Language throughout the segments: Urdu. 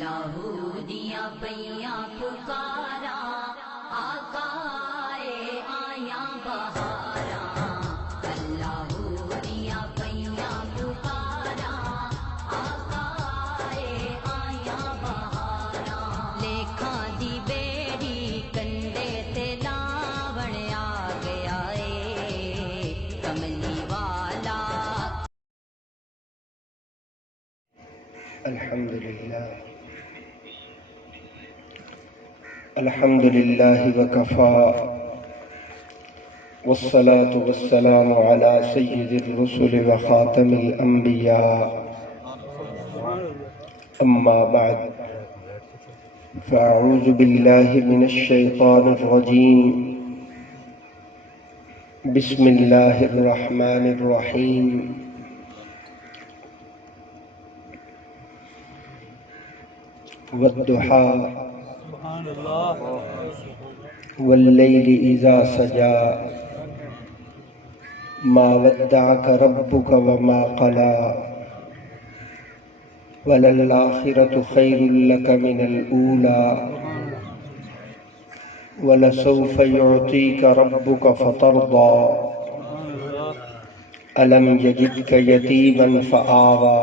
دیاں پیاں پکارا آقائے آیاں بہاراں اللہ دیاں پیاں پکارا آقائے آیاں بہاراں لیکھاں دی بیڑی کنڈے تے لاوݨ آ گیا اے کملی والا الحمد لله وكفى والصلاة والسلام على سيد الرسل وخاتم الأنبياء أما بعد فأعوذ بالله من الشيطان الرجيم بسم الله الرحمن الرحيم والضحى والليل إذا سجى ما ودعك ربك وما قلى وللآخرة خير لك من الأولى ولسوف يعطيك ربك فترضى ألم يجدك يتيما فآوى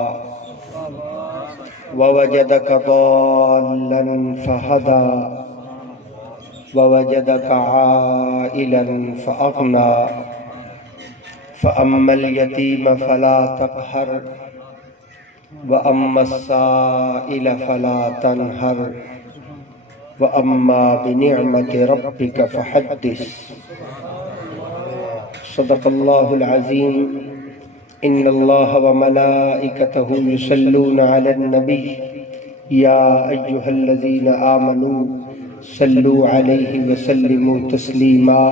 ووجدك ضالا فهدى ووجدك عائلا فأغنى فأما اليتيم فلا تقهر وأما السائل فلا تنهر وأما بنعمة ربك فحدث صدق الله العظيم إن الله وملائكته يصلون على النبي يا أيها الذين آمنوا صلوا عليه وسلموا تسليما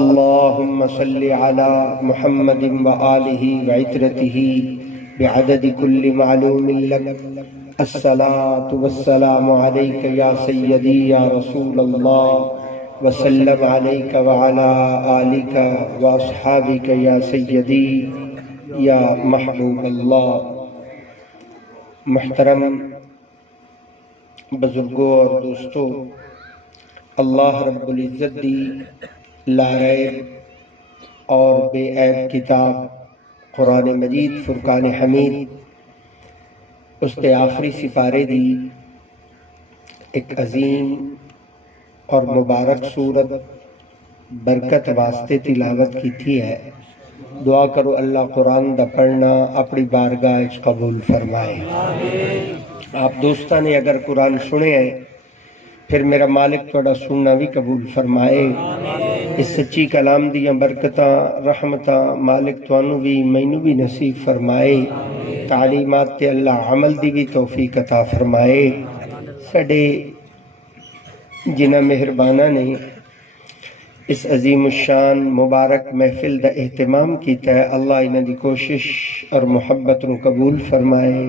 اللهم صل على محمد وآله وعترته بعدد كل معلوم لك الصلاة والسلام عليك يا سيدي يا رسول الله وسلم عليك وعلى آلك وأصحابك يا سيدي يا محبوب الله محترم بزرگوں اور دوستو، اللہ رب العزت دی لاریب اور بے عیب کتاب قرآن مجید فرقان حمید اس کے آخری سپارے دی ایک عظیم اور مبارک صورت برکت واسطے تلاوت کی تھی ہے۔ دعا کرو اللہ قرآن دا پڑھنا اپنی بارگاہ وچ قبول فرمائے۔ آپ دوستاں نے اگر قرآن سنے ہیں پھر میرا مالک تھوڑا سننا بھی قبول فرمائے۔ اس سچی کلام دیاں برکتاں رحمتاں مالک توانوں بھی مینوں بھی نصیب فرمائے۔ تعلیمات تے اللہ عمل دی بھی توفیق عطا فرمائے۔ سڈے جنہ مہربانہ نے اس عظیم الشان مبارک محفل دا اہتمام کیتا ہے، اللہ انہاں دی کوشش اور محبت نو قبول فرمائے۔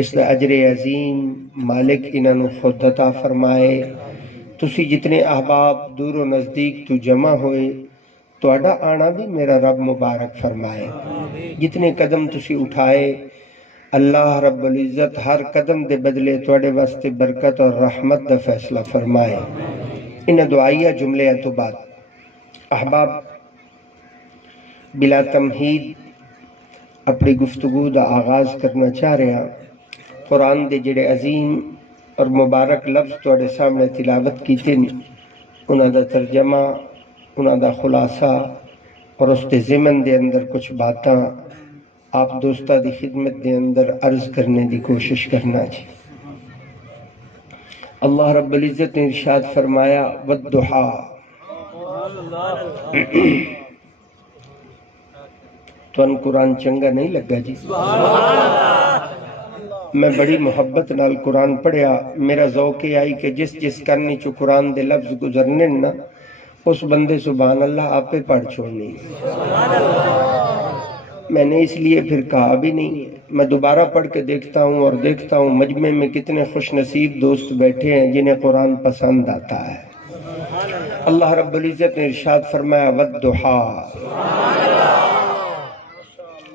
اس دا اجر عظیم مالک انہاں نو خود عطا فرمائے۔ تسی جتنے احباب دور و نزدیک تو جمع ہوئے تہاڈا آنا بھی میرا رب مبارک فرمائے۔ جتنے قدم تسی اٹھائے اللہ رب العزت ہر قدم دے بدلے تواڈے واسطے برکت اور رحمت دا فیصلہ فرمائے۔ ان دعائیہ جملے تو بعد احباب بلا تمہید اپنی گفتگو دا آغاز کرنا چاہ رہے ہیں۔ قرآن دے جڑے عظیم اور مبارک لفظ تواڈے سامنے تلاوت کیتے ہیں انہاں دا ترجمہ، انہاں دا خلاصہ اور اس کے ضمن دے اندر کچھ باتاں آپ دوستہ دی خدمت دے اندر عرض کرنے دی کوشش کرنا جی۔ اللہ رب العزت نے ارشاد فرمایا والضحیٰ، تون قرآن چنگا نہیں لگا جی؟ میں بڑی محبت نال قرآن پڑھیا، میرا ذوق یہ آئی کہ جس جس کرنی چو قرآن دے لفظ گزرنے نا اس بندے سبحان اللہ آپ پہ پڑھ چھوڑنی۔ میں نے اس لیے پھر کہا بھی نہیں، میں دوبارہ پڑھ کے دیکھتا ہوں اور دیکھتا ہوں مجمع میں کتنے خوش نصیب دوست بیٹھے ہیں جنہیں قرآن پسند آتا ہے۔ اللہ رب العزت نے ارشاد فرمایا والضحیٰ،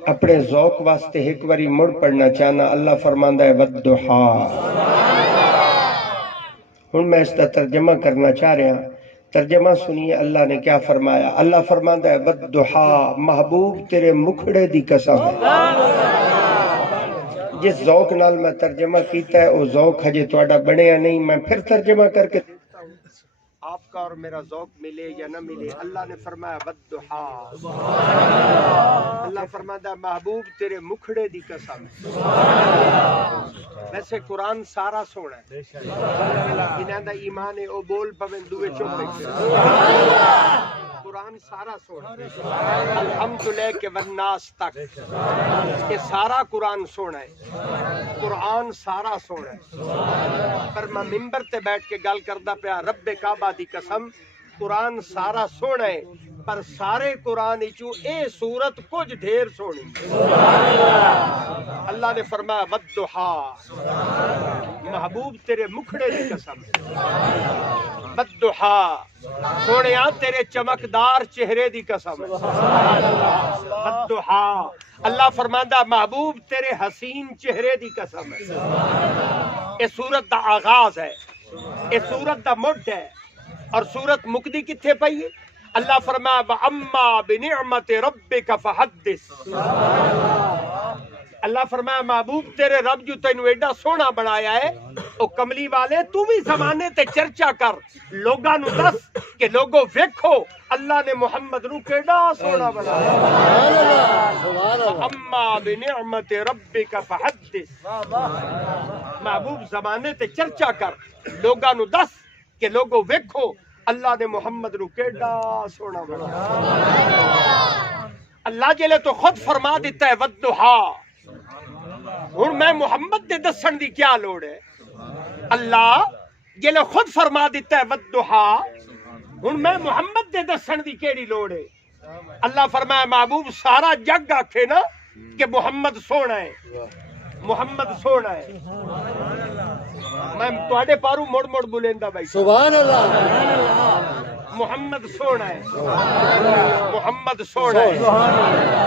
اپنے ذوق واسطے ایک باری مڑ پڑھنا چاہنا. اللہ فرماندا ہے والضحا. ہن میں اس کا ترجمہ کرنا چاہ رہا ہوں. ترجمہ سنیے اللہ نے کیا فرمایا. اللہ فرماندا ہے والضحا، محبوب تیرے مکھڑے دی قسم ہے. جس ذوق نال میں ترجمہ کیتا ہے وہ ذوق ہجے تہاڈا بنیا نہیں. میں پھر ترجمہ کر کے آپ کا اور میرا ذوق ملے یا نہ ملے. اللہ نے فرمایا والضحا. اللہ فرماتا ہے محبوب تیرے مکھڑے دی قسم ہے. ویسے قرآن سارا سونا ہے. جنہاں دا ایمان ہے او بول پویں دوے چپ بیٹھے. قرآن سارا سونا ہے. الحمد للہ کے والناس تک یہ سارا قرآن سونا ہے. قرآن سارا سونا ہے. پر میں ممبر تے بیٹھ کے گل کردا پیا رب کعبہ دی قسم قرآن سارا سونا ہے. پر سارے قرآن چوں اے سورت کچھ ڈھیر سونی. اللہ نے فرمایا والضحا، محبوب تیرے مکھڑے دی قسم ہے. والضحا سونیا تیرے چمکدار چہرے دی قسم ہے. والضحا اللہ فرماندا محبوب تیرے حسین چہرے دی قسم ہے. اے سورت دا آغاز ہے، اے سورت دا مڈ ہے. اور سورت مکدی کتھے پئی ہے؟ اللہ فرمایا وَأَمَّا بِنِعْمَةِ رَبِّكَ فَحَدِّثْ. اللہ فرمایا محبوب تیرے رب جو تینوں ایڈا سونا بنایا ہے او کملی والے تو بھی زمانے تے چرچا کر. لوگاں نو دس کہ لوگو ویکھو اللہ نے محمد نو کیڈا سونا بنایا. وَأَمَّا بِنِعْمَةِ رَبِّكَ فَحَدِّثْ. محبوب زمانے تے چرچا کر، لوگاں نو دس کہ لوگو ویکھو اللہ نے محمد نو کیڈا سونا بنایا. اللہ جلے تو خود فرما دیتا ہے والضحا. ہن میں محمد دے دسن دی کیا لوڑ ہے؟ اللہ جلے خود فرما دیتا ہے والضحا، ہن میں محمد دے دسن دی کیڑی لوڑ ہے؟ اللہ فرمایا محبوب سارا جگ آکھے نا کہ محمد سونا ہے، محمد سونا ہے. میں تواڈے پارو مڑ مڑ بولیندا بھائی سبحان اللہ. محمد سونا ہے، محمد سونا ہے.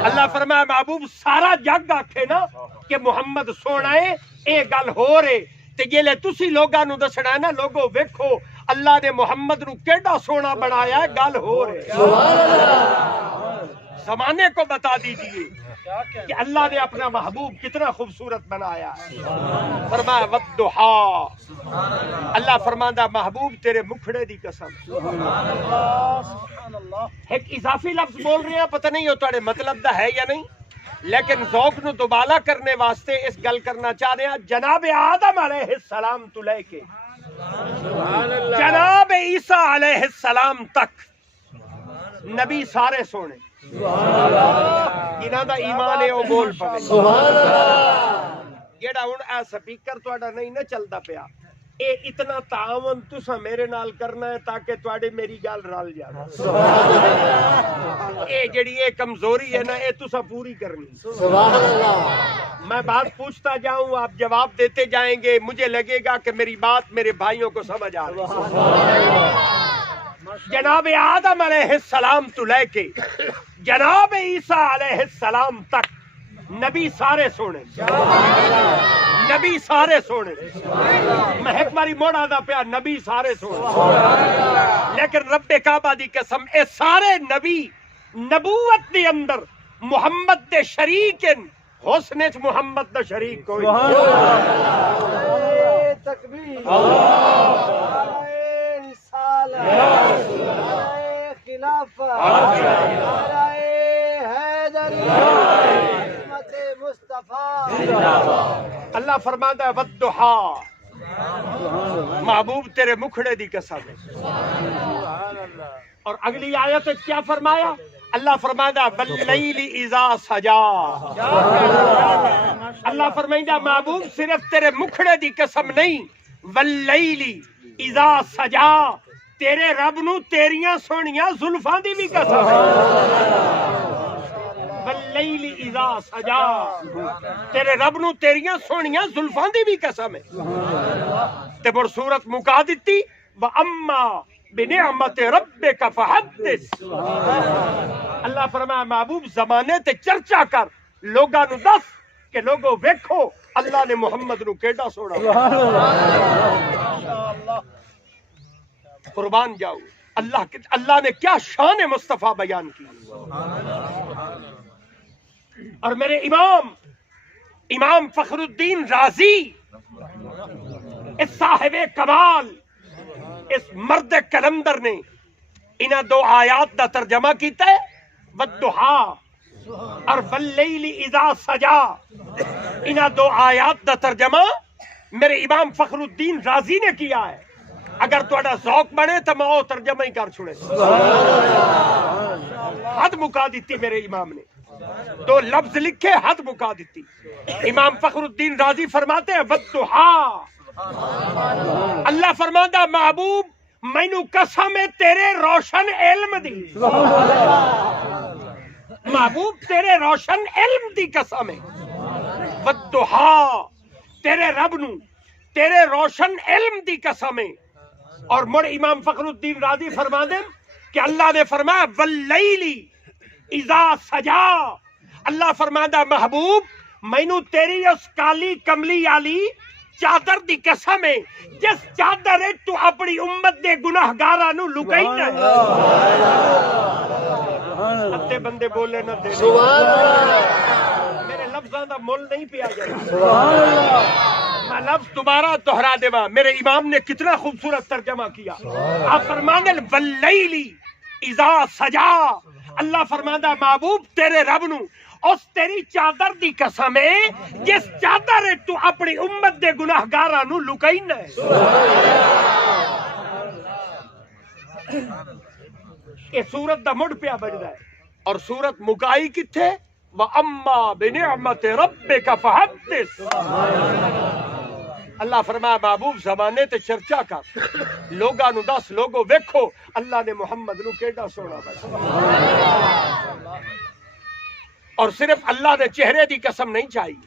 اللہ فرمایا محبوب سارا جگ آکھے نا کہ محمد سونا ہے. اے گل ہو رہے تے جیلے تسی لوگاں نو دسنا ہے نا لوگو ویکھو اللہ نے محمد نو کیڈا سونا بنایا ہے. گل ہو رہے سبحان اللہ. زمانے کو بتا دیجئے کہ اللہ نے اپنا محبوب کتنا خوبصورت بنایا. فرمایا والضحا. اللہ فرماندا محبوب تیرے مکھڑے دی قسم. ایک اضافی لفظ بول رہے ہیں، پتہ نہیں وہ تہاڈے مطلب دا ہے یا نہیں، لیکن ذوق نو دوبالا کرنے واسطے اس گل کرنا چاہ رہے ہیں. جناب آدم علیہ السلام تو لے کے جناب عیسیٰ علیہ السلام تک نبی سارے سونے. جنہاں دا ایمان ہے وہ بول پوے سبحان اللہ. جیڑا ہن اے سپیکر تہاڈا نہیں نہ چلدا پیا، اے اتنا تعاون تساں میرے نال کرنا ہے تاکہ تواڈے میری گل رل جائے. سبحان اللہ. اے جڑی اے کمزوری ہے نا اے تساں پوری کرنی. سبحان اللہ. میں بات پوچھتا جاؤں آپ جواب دیتے جائیں گے، مجھے لگے گا کہ میری بات میرے بھائیوں کو سمجھ آ رہی ہے. جناب آدم علیہ السلام تو لے کے جناب عیسیٰ علیہ السلام تک نبی سارے سونے، نبی سارے سونے. میں ایک باری موڑ آدھا پیا نبی سارے سونے. لیکن رب کعبہ دی قسم اے سارے نبی نبوت دے اندر محمد دے شریک حسن چ محمد دا شریک کوئی. تکبیر اللہ فرماتا ہے والضحا. محبوب تیرے مکھڑے دی قسم ہے. اور اگلی آیت کیا فرمایا؟ اللہ فرماتا ہے واللیل اذا سجا. اللہ فرمائندا محبوب صرف تیرے مکھڑے دی قسم نہیں، واللیل اذا سجا تیرے رب نو تیریاں سونیاں زلفاں دی بھی قسم ہے. واللیل اذا سجا تیرے رب نو تیریاں سونیاں زلفاں دی بھی قسم ہے. تے مڑ سورت مکا دتی واما بنعمت ربک فحدث. اللہ فرمایا محبوب زمانے تے چرچا کر، لوگاں نو دس کہ لوگو ویکھو اللہ نے محمد نو کیڈا سونا قربان جاؤ اللہ نے کیا شان مصطفیٰ بیان کی. اور میرے امام فخر الدین رازی اس صاحب کمال اس مرد کلندر نے انہاں دو آیات دا ترجمہ کیتا ہے والضحا اور واللیل اذا سجا. انہاں دو آیات دا ترجمہ میرے امام فخر الدین رازی نے کیا ہے. اگر تہاڈا ذوق بنے تو میں وہ ترجمہ ہی کر چھوڑے. حد مکا دیتی میرے امام نے, دو لفظ لکھے حد مکا دیتی. امام فخر الدین رازی فرماتے ہیں والضحا, اللہ فرماتا محبوب مینو قسم ہے تیرے روشن علم دی, محبوب تیرے روشن علم دی قسم ہے. والضحا تیرے رب نو تیرے روشن علم دی قسم ہے. اور مڑ امام فخر الدین رازی فرما دیں کہ اللہ نے فرمایا واللیل اذا سجا, اللہ فرماتا محبوب مینو تیری اس کالی کملی والی چادر دی قسم ہے جس چادر ہے تو اپنی امت دے گناہگاراں نو لکائی نہ. اتے بندے بولے نہ دے میرے لفظاں دا مول نہیں پیا جائے. میں لفظ دوبارہ دہرا دیواں, میرے امام نے کتنا خوبصورت ترجمہ کیا. آپ فرمانے واللیل اذا سجا, اللہ فرماتا محبوب تیرے رب نو اس تیری چادر دی قسم ہے جس چادر ہے تو اپنی امت دے گناہگاراں نو لکائینا ہے. یہ سورت دا مڑ پیا بجدا ہے اور سورت مکائی کتھے وَأَمَّا بِنِعْمَةِ رَبِّكَ فَحَدِّثْ. اللہ فرمایا محبوب زمانے تے چرچا کر, لوگاں نو دس لوگو ویکھو اللہ نے محمد نو کیڈا سونا بنایا. اور صرف اللہ نے چہرے دی قسم نہیں چاہی,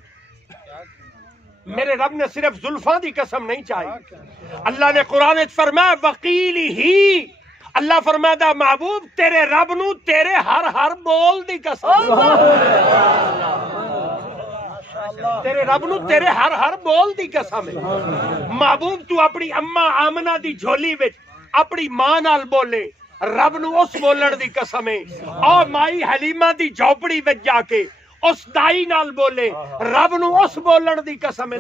میرے رب نے صرف زلفاں دی قسم نہیں چاہی. اللہ نے قرآن وچ فرمایا وقیل ہی, اللہ فرماتا محبوب تیرے رب نو تیرے ہر بول دی قسم, تیرے رب نو تیرے ہر بول دی قسم ہے. محبوب تو اپنی اماں آمنہ دی جھولی وچ اپنی ماں نال بولے رب نو اس بولن دی قسم ہے, اور مائی حلیمہ دی جھوپڑی وچ جا کے اس دائی نال بولے رب نو اس بولن دی قسم ہے.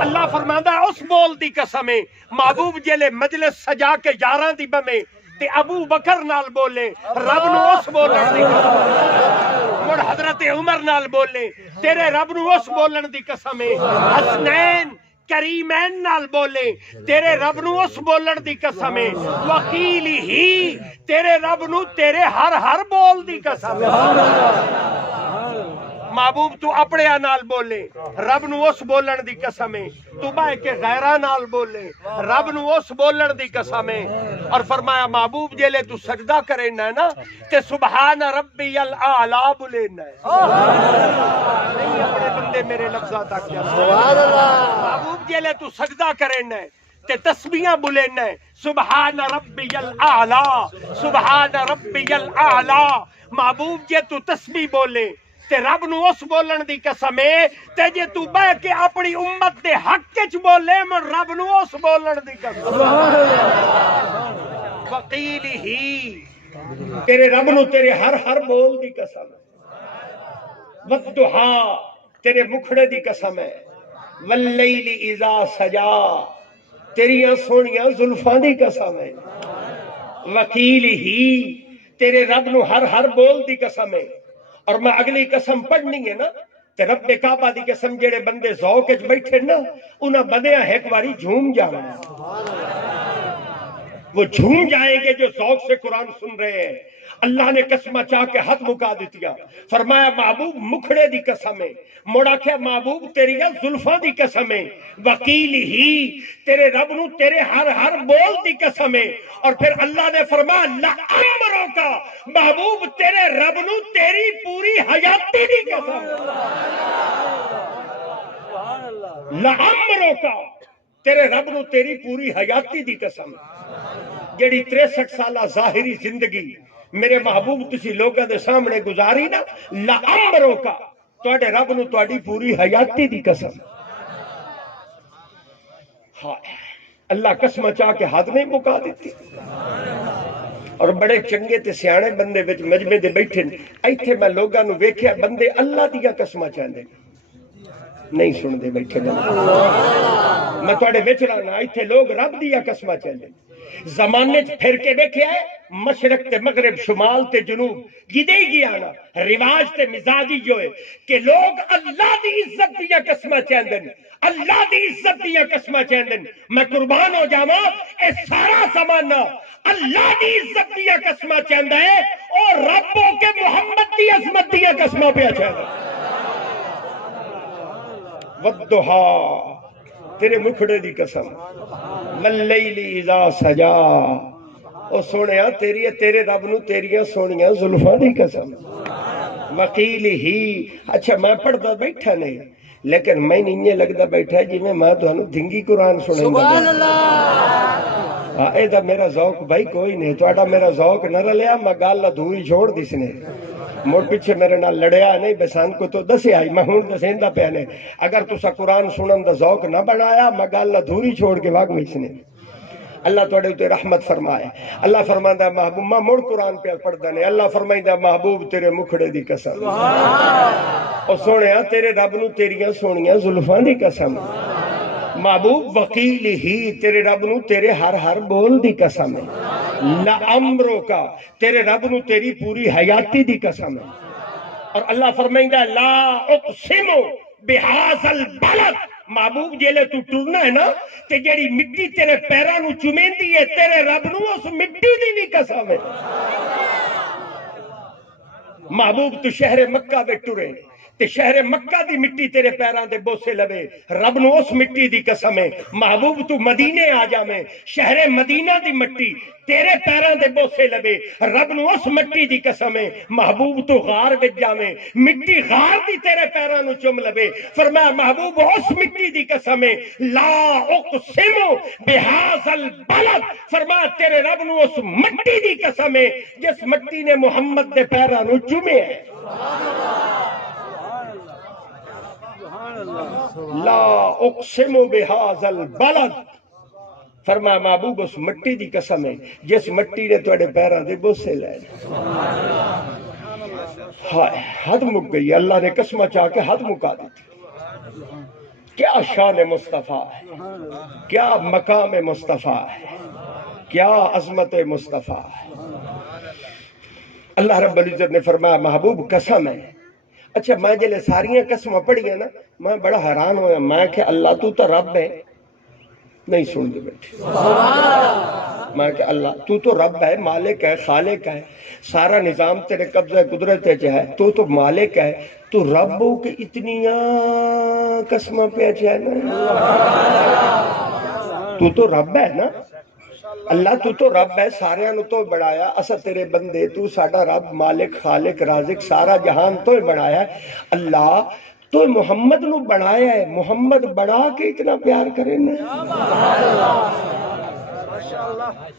اللہ فرماندا ہے اس بول دی قسم ہے. محبوب جلے مجلس سجا کے یاراں دی بمے تے ابو بکر نال بولے رب نو اس بولن دی قسم ہے. مڑ حضرت عمر نال بولے تیرے رب نو اس بولن دی قسم ہے. حسنین کریمین نال بولے تیرے رب نو اس بولن دی قسم ہے. وکیل ہی تیرے رب نو تیرے ہر بول دی قسم ہے. محبوب تو اپنے نال بولے رب نو اس بولن دی قسم ہے. تو بہ کے غیراں نال بولے رب نو اس بولن دی قسم ہے. اور فرمایا محبوب جیلے تو سجدہ کرنا ہے نا تے سبحان ربی الاعلی بولنا ہے. نہیں اپنے بندے میرے لفظاں تک جا. سبحان اللہ. محبوب جیلے تو سجدہ کرنا ہے تے تسبیحاں بولنا ہے سبحان ربی الاعلی سبحان ربی الاعلی. محبوب جے تو تسبیح بولے تے رب نو اس بولن دی قسم ہے تے جے تو بہ کے اپنی امت دے حق وچ بولے من رب نو اس بولن دی قسم. وقیل ہی تیرے رب نو تیرے ہر بول دی قسم ہے. والضحا تیرے مکھڑے دی قسم ہے. واللیل اذا سجا تیریاں سونیاں زلفاں دی قسم ہے. وقیل ہی تیرے رب نو ہر بول دی قسم ہے. اور میں اگلی قسم پڑھنی ہے نا تے رب کعبہ دی قسم جڑے بندے ذوق وچ بیٹھے نا انہاں بندیاں ایک باری جھوم جانا, وہ جھوم جائیں گے جو ذوق سے قرآن سن رہے ہیں. اللہ نے قسمہ چاہ کے ہاتھ مکا دیا. فرمایا محبوب مکھڑے دی قسم ہے. موڑا کیا محبوب تیری زلفاں دی قسم ہے. وکیل ہی تیرے رب نو تیرے ہر بول دی قسم ہے. اور پھر اللہ نے فرمایا لعمروں کا محبوب تیرے رب نو تیری پوری حیاتی دی قسم. لعمروں کا تیرے رب نو تیری پوری حیاتی دی قسم. جیڑی 63 سالہ ظاہری زندگی میرے محبوب تسی لوگوں دے سامنے گزاری نا لعمرو کا تواڈے رب نو تواڈی پوری حیاتی دی قسم اللہ قسم چاہ کے حد نہیں مکا دیتی اور بڑے چنگے تے سیانے بندے وچ مجمع دے بیٹھے ایتھے میں لوگاں نو ویکھیا بندے اللہ دیاں قسماں چاہندے نہیں سن دے بیٹھے بندے میں تواڈے وچ رہنا ایتھے لوگ رب دیاں قسماں چاہندے زمانے پھر کے ویکھیا ہے مشرق تے مغرب شمال تے جنوب جدے ہی گیا نا رواج تے مزاجی جو ہے کہ لوگ اللہ دی عزت دیاں قسماں چاہندے اللہ دی عزت دیاں قسماں چاہندے میں قربان ہو جاواں اے سارا زمانہ اللہ دی عزت دیاں قسماں چاہندا ہے اور رب ہو کے محمد دی عظمت دیاں قسماں پہ چاہندا والضحا تیرے مکھڑے دی قسم واللیل اذا سجا او سونیا تیرے رب نو تیریاں سونیاں زلفاں دی قسم وقیل ہی اچھا میں پڑھدا بیٹھا نہیں لیکن میں نہیں لگدا بیٹھا جی میں تانوں دھنگی قرآن سنیں سبحان اللہ اے دا میرا ذوق بھائی کوئی نہیں تہاڈا میرا ذوق نہ رلیا میں گل ادھوری چھوڑ دس نے مڑ پیچھے میرے نال لڑیا نہیں بسان کو تو دسیا میں ہوں دسیندا پیا نے اگر تسا قرآن سنن دا ذوق نہ بنایا میں گل ادھوری چھوڑ کے واگ وچ نے اللہ تواڈے تے رحمت فرمائے اللہ فرماندا ہے محبوب میں مڑ قرآن پہ پڑھدا نے اللہ فرمائندا محبوب تیرے مکھڑے دی قسم او سونیا تیرے رب نو تیریاں سونیاں زلفاں دی قسم محبوب وکیل ہی تیرے رب نو تیرے ہر بول دی قسم ہے لعمرو کا تیرے رب نو تیری پوری حیاتی دی قسم ہے اور اللہ فرمائندا لا اقسم بہذا البلد محبوب جیلے تو ٹرنا ہے نا تے جیڑی مٹی تیرے پیراں نو چمیندی ہے تیرے رب نو اس مٹی دی بھی قسم ہے محبوب تو شہر مکہ وچ ٹرے تے شہر مکہ دی مٹی تیرے پیراں دے بوسے لوے رب نو اس مٹی دی قسم ہے محبوب تو مدینے آ جاویں شہر مدینہ دی مٹی تیرے پیراں دے بوسے لوے رب نو اس مٹی دی قسم ہے محبوب تو غار وچ جاویں مٹی غار دی تیرے پیراں نو چم لوے فرمایا محبوب اس مٹی دی قسم ہے لا اقسم بہذا البلد فرمایا تیرے رب نو اس مٹی دی قسم ہے جس مٹی نے محمد دے پیراں نو چومے ہے لا اقسم بہذا البلد فرمایا محبوب اس مٹی دی قسم ہے جس مٹی نے تواڈے پیراں دے بوسے لے ہائے حد مک گئی اللہ نے قسم چاہ کے حد مکا دی کیا شان مصطفیٰ ہے کیا مقام مصطفیٰ ہے کیا عظمت مصطفیٰ ہے اللہ رب العزت نے فرمایا محبوب قسم ہے اچھا میں جلے ساریاں قسمیں پڑھیاں نا میں بڑا حیران ہویا میں کہ اللہ تو رب ہے نہیں سن دے بیٹھے میں کہ اللہ تو رب ہے مالک ہے خالق ہے سارا نظام تیرے قبضہ قدرت ہے تو مالک ہے تو رب ہو کہ اتنیاں قسمیں پہ ہے نا تو رب ہے نا اللہ تو رب ہے سارے نو تو بڑھایا اسا تیرے بندے تو ساڈا رب مالک خالق رازق سارا جہان تو بڑھایا ہے اللہ تو محمد نو بڑھایا ہے محمد بڑھا کے اتنا پیار کرے نا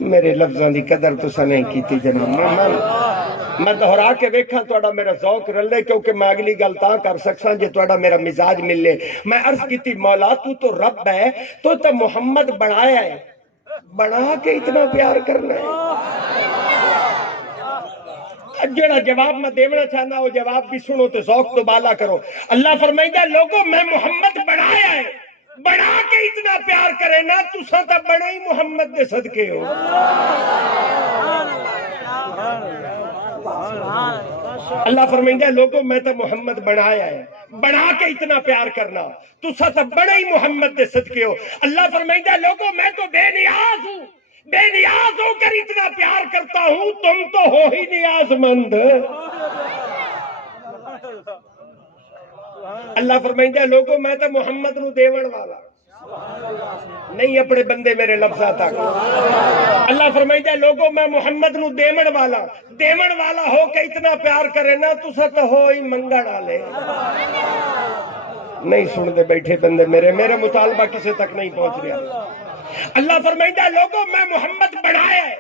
میرے لفظاں دی قدر تساں نہیں کیتی جناب میں دہرا کے ویکھاں تہاڈا میرا ذوق رلے کیونکہ میں اگلی گل تاں کر سکساں جے تہاڈا میرا مزاج ملے میں عرض کیتی مولا تو رب ہے تو محمد بڑھایا ہے بڑھا کے اتنا پیار کرنا ہے جڑا جواب میں دینا چاہنا وہ جواب بھی سنو تو ذوق تو بالا کرو اللہ فرمائیدا لوگوں میں محمد بڑھایا ہے بڑھا کے اتنا پیار کرے نا تساں تے بڑا ہی محمد دے صدقے ہو اللہ فرمائیدا لوگوں میں تے محمد بڑھایا ہے بڑھا کے اتنا پیار کرنا تساں تے بڑا ہی محمد دے صدقے ہو اللہ فرمائیدا لوگوں میں تو بے نیاز ہوں بے نیاز ہو کر اتنا پیار کرتا ہوں تم تو ہو ہی نیاز مند اللہ فرمائیدا لوگوں میں تو محمد نو دیون والا نہیں اپنے بندے میرے لفظاں تک اللہ فرمائیدا لوگوں میں محمد نو دیون والا ہو کے اتنا پیار کرے نا تسا تو ہو ہی منگن والے نہیں سن دے بیٹھے بندے میرے مطالبہ کسی تک نہیں پہنچ رہا اللہ فرمائیدا لوگوں میں محمد بڑھایا ہے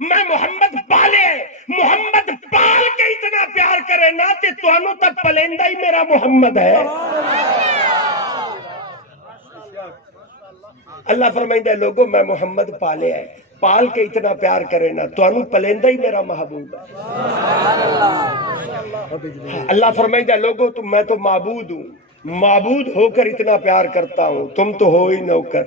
میں محمد پالے محمد پال کے اتنا پیار کرے نا تے تانوں تک پلیندا ہی میرا محمد ہے. اللہ فرمائندا ہے لوگوں میں محمد پالے ہے پال کے اتنا پیار کرے نا تانوں پلیندا ہی میرا محبوب ہے. اللہ فرمائندا ہے لوگوں میں تو معبود ہوں معبود ہو کر اتنا پیار کرتا ہوں تم تو ہو ہی نوکر.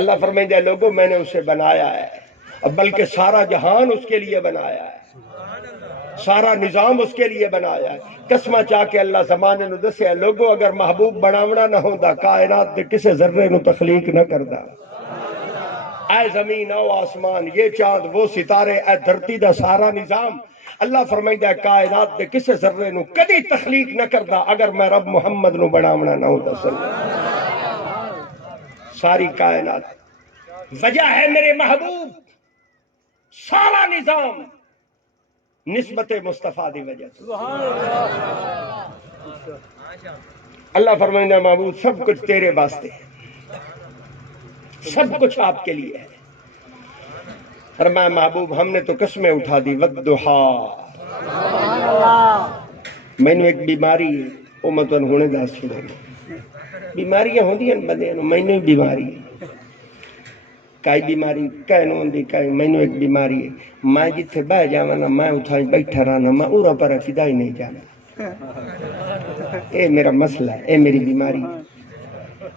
اللہ فرمائندا ہے لوگوں میں نے اسے بنایا ہے بلکہ سارا جہان اس کے لیے بنایا ہے سارا نظام اس کے لیے بنایا ہے. قسمہ چاہ کے اللہ زمانے نو دسیا لوگوں اگر محبوب بناونا نہ ہوندا کائنات دے کسے ذرے نو تخلیق نہ کردا. اے زمین او آسمان یہ چاند وہ ستارے اے دھرتی دا سارا نظام اللہ فرمائندا ہے کائنات دے کسے ذرے نو کدی تخلیق نہ کردا اگر میں رب محمد نو بناونا نہ ہوندا. ساری کائنات وجہ ہے میرے محبوب سارا نظام نسبت مصطفیٰ دی وجہ سے. اللہ فرمائندا محبوب سب کچھ تیرے واسطے سب کچھ آپ کے لیے ہے. فرمایا محبوب ہم نے تو قسمیں اٹھا دی والضحا مینوں ایک بیماری ہے وہ میں تانوں ہنے دس چھوڑا. بیماریاں ہوندیاں بندے نوں مینوں بیماری ہے کئی بیماری کہنوں ہوندی کئی مینوں ایک بیماری ہے میں جتھے بہ جاواں نا میں اتھاں بیٹھا رہنا میں اورا پر کدا ہی نہیں جانا. اے میرا مسئلہ ہے اے میری بیماری.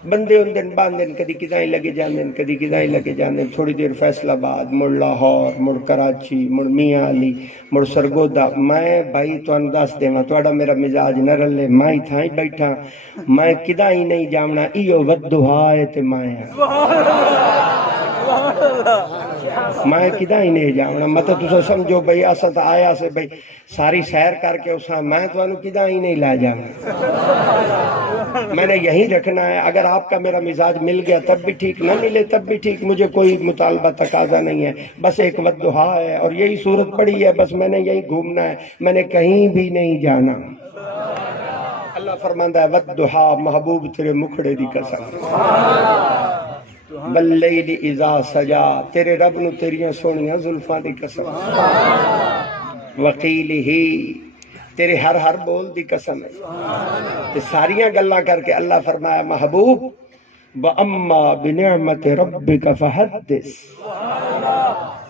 بندے ہوندے باندھے کدی کدائی لگے جاندے کدی کدائی لگے جاندے تھوڑی دیر فیصل آباد مڑ لاہور مڑ کراچی مڑ میاں علی مڑ سرگودا. میں بھائی تانوں دس دیواں تہاڈا میرا مزاج نہ رلے میں اتھاں ہی بیٹھا میں کدائی نہیں جاونا ایو والضحا ہے تے میں کدا ہی نہیں جانا. مطلب تسا سمجھو بھئی اسا تا آیا سے بھئی ساری سیر کر کے اسا میں تانوں کدا ہی نہیں لے جانا. میں نے یہی رکھنا ہے. اگر آپ کا میرا مزاج مل گیا تب بھی ٹھیک نہ ملے تب بھی ٹھیک مجھے کوئی مطالبہ تقاضا نہیں ہے. بس ایک والضحا ہے اور یہی صورت پڑی ہے بس میں نے یہی گھومنا ہے میں نے کہیں بھی نہیں جانا. اللہ فرماندا ہے والضحا محبوب تیرے مکھڑے دی قسم واللیل اذا سجا تیرے رب نو تیریاں سونیاں زلفاں دی قسم وقیلہ تیرے ہر بول دی قسم ہے. تے ساریاں گلاں کر کے اللہ فرمایا محبوب وَأَمَّا بِنِعْمَةِ رَبِّكَ فَحَدِّث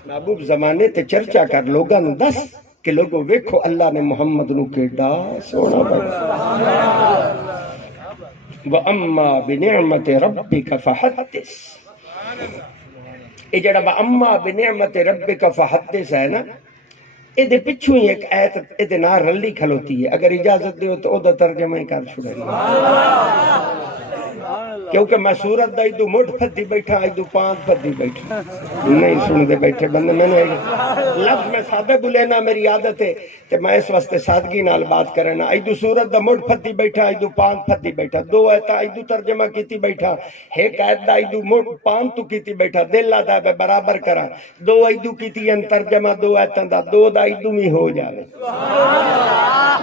محبوب زمانے تے چرچا کر لوگاں نو دس کہ لوگوں ویکھو اللہ نے محمد نو کیڈا سونا بنایا. وَأَمَّا بِنِعْمَةِ رَبِّكَ فَحَدِّث یہ جڑا وَأَمَّا بِنِعْمَةِ رَبِّكَ فَحَدِّث ہے نا اے دے پچھوں ہی ایک آیت اے دے نال رلی کھلوتی ہے. اگر اجازت دیو تو او دا ترجمہ ہی کر چھوڑے کیونکہ میں سورت دا ایدو مٹھ پھدی بیٹھا ایدو پانچ پھدی بیٹھا نہیں سن دے بیٹھے بندے میں نے لفظ میں سادہ بلینا میری عادت ہے کہ میں اس واسطے سادگی نال بات کرنا. ایدو سورت دا مٹھ پھدی بیٹھا ایدو پانچ پھدی بیٹھا دو ایتا ایدو ترجمہ کیتی بیٹھا ایک آیت دا ایدو مٹھ پانچ تو کیتی بیٹھا دل لا دا برابر کرا دو ایدو کیتی ان ترجمہ دو ایتاں دا دو دا ایدو ہی ہو جاوے.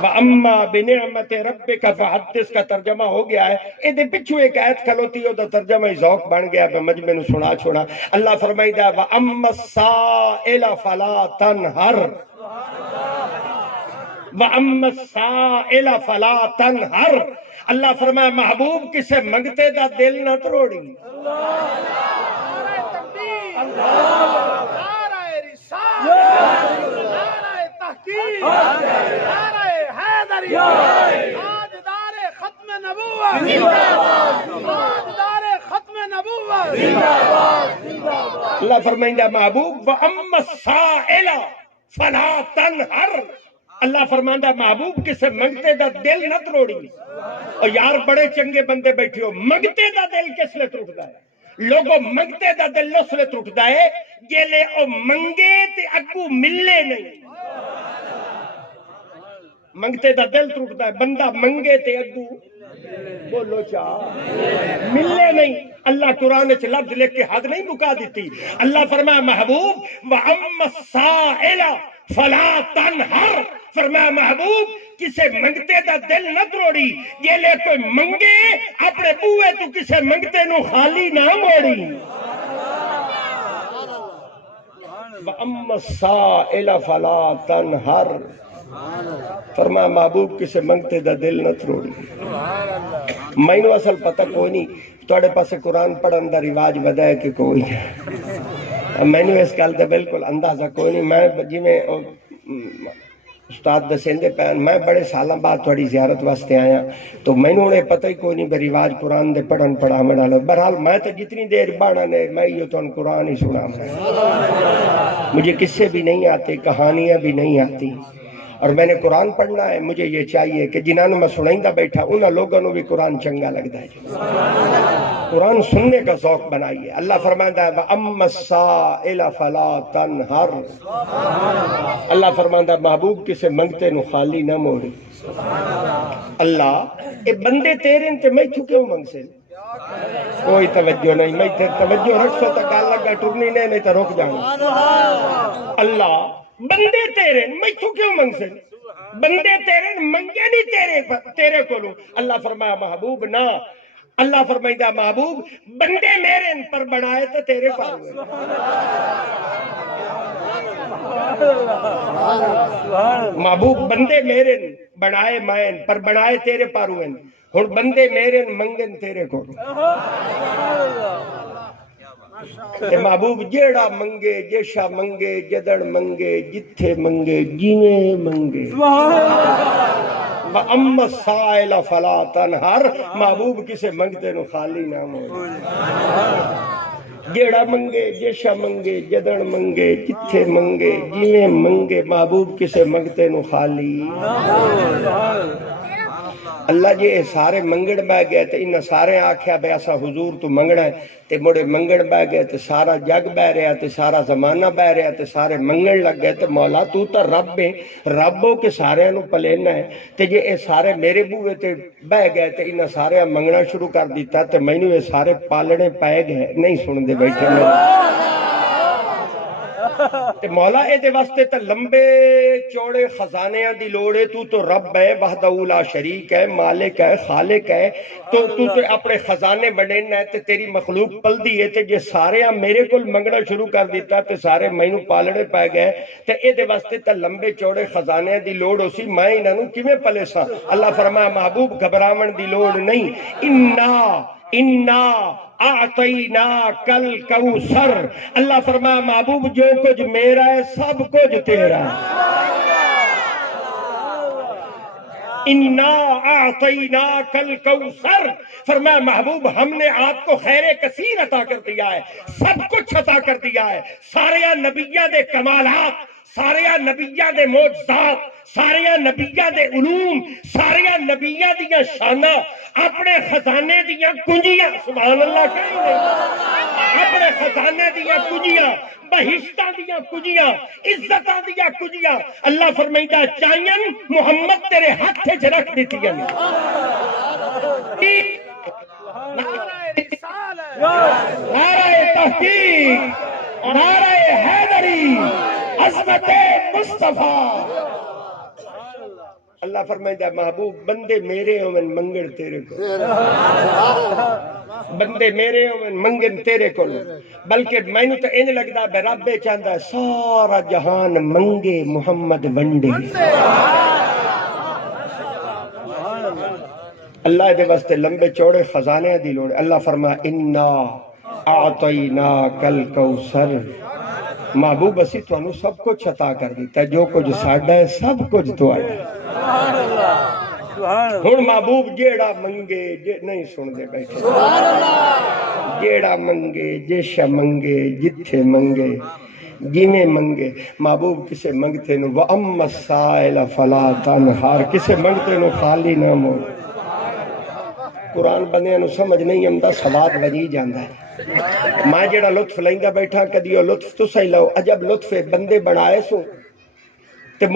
وَأَمَّا بِنِعْمَةِ رَبِّكَ فَحَدِّث کا ترجمہ ہو گیا ہے. اے دے پچھو ایک آیت کھلوتی ہو تو ترجمہ ذوق بن گیا میں مجمع نو سنا چھوڑا. اللہ فرمائیدا وَأَمَّا السَّائِلَ فَلَا تَنْهَرْ وَأَمَّا السَّائِلَ فَلَا تَنْهَرْ اللہ فرمایا محبوب کسے منگتے دا دل نہ تروڑی. اللہ فرمائندہ محبوب وَأَمَّا السَّائِلَ فَلَا تَنْهَرْ اللہ فرمائندہ محبوب کسے منگتے دا دل نہ تروڑی. اور یار بڑے چنگے بندے بیٹھے ہو منگتے دا دل کس لئے تروڑتا ہے لوگوں منگتے دا دل اس لئے تروڑتا ہے جیلے او منگے تے اگو ملے نہیں. منگتے دا دل تروڑتا ہے بندہ منگے تے اگو بولو چاہ ملے نہیں. اللہ قرآن چ لفظ لکھ کے حد نہیں مکا دیتی. اللہ فرمایا محبوب وَأَمَّا السَّائِلَ فَلَا تَنْهَرْ فرمایا محبوب کسے منگتے دا دل نہ تروڑی یہ لے کوئی منگے اپنے بوئے تو کسے منگتے نو خالی نہ موڑی. وَأَمَّا السَّائِلَ فَلَا تَنْهَرْ، فرمایا محبوب کسے منگتے دا دل نہ تروڑی۔ مینوں اصل پتہ کوئی نہیں تواڈے پاسے قرآن پڑھن دا رواج ودا ہے کہ کوئی مینوں اس گل دا بالکل اندازہ کوئی نہیں۔ میں جویں استاد دسیندے پین میں بڑے سالاں بعد تھوڑی زیارت واسطے آیا تو مینوں نے پتہ ہی کوئی نہیں بے رواج قرآن دے پڑھن پڑھاون والا۔ بہرحال میں تو جتنی دیر بانا نے میں یہ تو قرآن ہی سنا، مجھے قصے بھی نہیں آتے، کہانیاں بھی نہیں آتی، اور میں نے قرآن پڑھنا ہے۔ مجھے یہ چاہیے کہ جنہوں میں سنائندہ بیٹھا انہاں لوگوں بھی قرآن چنگا لگتا ہے، قرآن سننے کا ذوق بنائیے۔ اللہ فرماتا ہے وَأَمَّا السَّائِلَ فَلَا تَنْهَرْ، اللہ فرماتا ہے محبوب کسے منگتے نو خالی نہ موڑی۔ اللہ اے بندے تیرے تے میں کیوں منگ سے؟ کوئی توجہ نہیں، میں توجہ رکھ سو تا گل لگا ٹرنی نہیں تو رک جانا۔ اللہ بندے تیرے میں کیوں منگ سے؟ بندے تیرے منگے نہیں تیرے کو لوں۔ اللہ فرمایا محبوب نہ، اللہ فرمائدہ محبوب بندے میرے ان پر بنائے تو تیرے پر ہوئے۔ محبوب بندے میرے بنائے میں پر بنائے تیرے پر ہوئے، ہن بندے میرے منگن تیرے کو۔ تے محبوب جیڑا منگے جیشا منگے جدڑ منگے جتھے منگے جیویں منگے۔ وَأَمَّا السَّائِلَ فَلَا تَنْهَرْ، محبوب کسے منگتے نو خالی نہ موڑ۔ جیڑا منگے جیشا منگے جدڑ منگے جتھے منگے جیویں منگے، محبوب کسے منگتے نو خالی۔ اللہ جی اے سارے منگڑ بہ گئے تے انہاں سارے آکھیا بے اسا حضور تو منگنا ہے تے مڑے منگڑ بہ گئے تے سارا جگ بہ رہا تے سارا زمانہ بہ رہا تے سارے منگن لگ گئے تے مولا تو تا رب ہے، رب ہو کے سارے نو پلینا ہے تے جے اے سارے میرے بوئے تے بہ گئے تے انہاں سارے منگنا شروع کر دیتا تے مینوں اے سارے پالنے پائے گئے نہیں سن دے بیٹھے میں تے مولا اے دے واسطے تے لمبے چوڑے خزانیاں دی لوڑے، تو رب ہے، وحدہ لا شریک ہے، مالک ہے، خالق ہے، تو اپنے خزانے بڑھنا ہے تے تیری مخلوق پل دی ہے تے جے سارے میرے کل منگنا شروع کر دیتا تے سارے مینوں پالنے پائے گئے تے اے دے واسطے تے لمبے چوڑے خزانے دی لوڑ ہو سی، میں انہاں نوں کیویں پلے سا؟ اللہ فرمایا محبوب گھبراون دی لوڑ نہیں، انا اعطیناک الکوثر، اللہ فرمایا محبوب جو کچھ میرا ہے سب کچھ تیرا ہے۔ انا اعطیناک الکوثر، فرمایا محبوب ہم نے آپ کو خیر کثیر عطا کر دیا ہے، سب کچھ عطا کر دیا ہے، سارے نبیوں دے کمالات، سارے نبیوں دے معجزات، سارے نبیوں دے علوم، سارے نبیوں دیاں شاناں، اپنے خزانے دیاں کنجیاں، سبحان اللہ کہیں نہیں، اپنے خزانے دیاں کنجیاں، بہشتاں دیاں کنجیاں، عزتاں دیاں کنجیاں، اللہ فرمائیدہ چاہیے محمد تیرے ہاتھ وچ رکھ دیتی ہیں۔ نعرہ تحقیق، نعرہ حیدری، عظمت مصطفیٰ۔ اللہ فرمائدہ محبوب بندے میرے ہومن منگن تیرے کو، بندے میرے ہومن منگن تیرے کو، بلکہ میں نے تو انج لگدا بے رب چاہندا ہے سارا جہان منگے محمد ونڈے۔ اللہ دے واسطے لمبے چوڑے خزانے دی لوڑ۔ اللہ فرمایا انا اعطیناک الکوثر، محبوب اسی تانوں سب کچھ عطا کر دیتا ہے، جو کچھ ساڈا ہے سب کچھ تہاڈا ہے۔ ہن محبوب جیڑا منگے نہیں سن دے بیٹھے، جیڑا منگے جیشا منگے جتھے منگے جیویں منگے، محبوب کسے منگتے نو وَأَمَّا السَّائِلَ فَلَا تَنْهَرْ، کسے منگتے نو خالی نہ موڑ۔ قرآن بندیاں نو سمجھ نہیں آندا، سواد وجی جاندا ہے۔ میں جڑا لطف لیندا بیٹھا کدی او لطف تساں ہی لو، عجب لطف بندے بنائے سو تے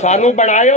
سانو بنایا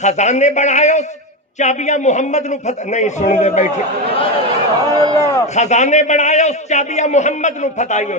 خزانے بنایا چابیاں محمد نو فتح نہیں سن دے بیٹھے، خزانے بنایا چابیاں محمد نو فتائی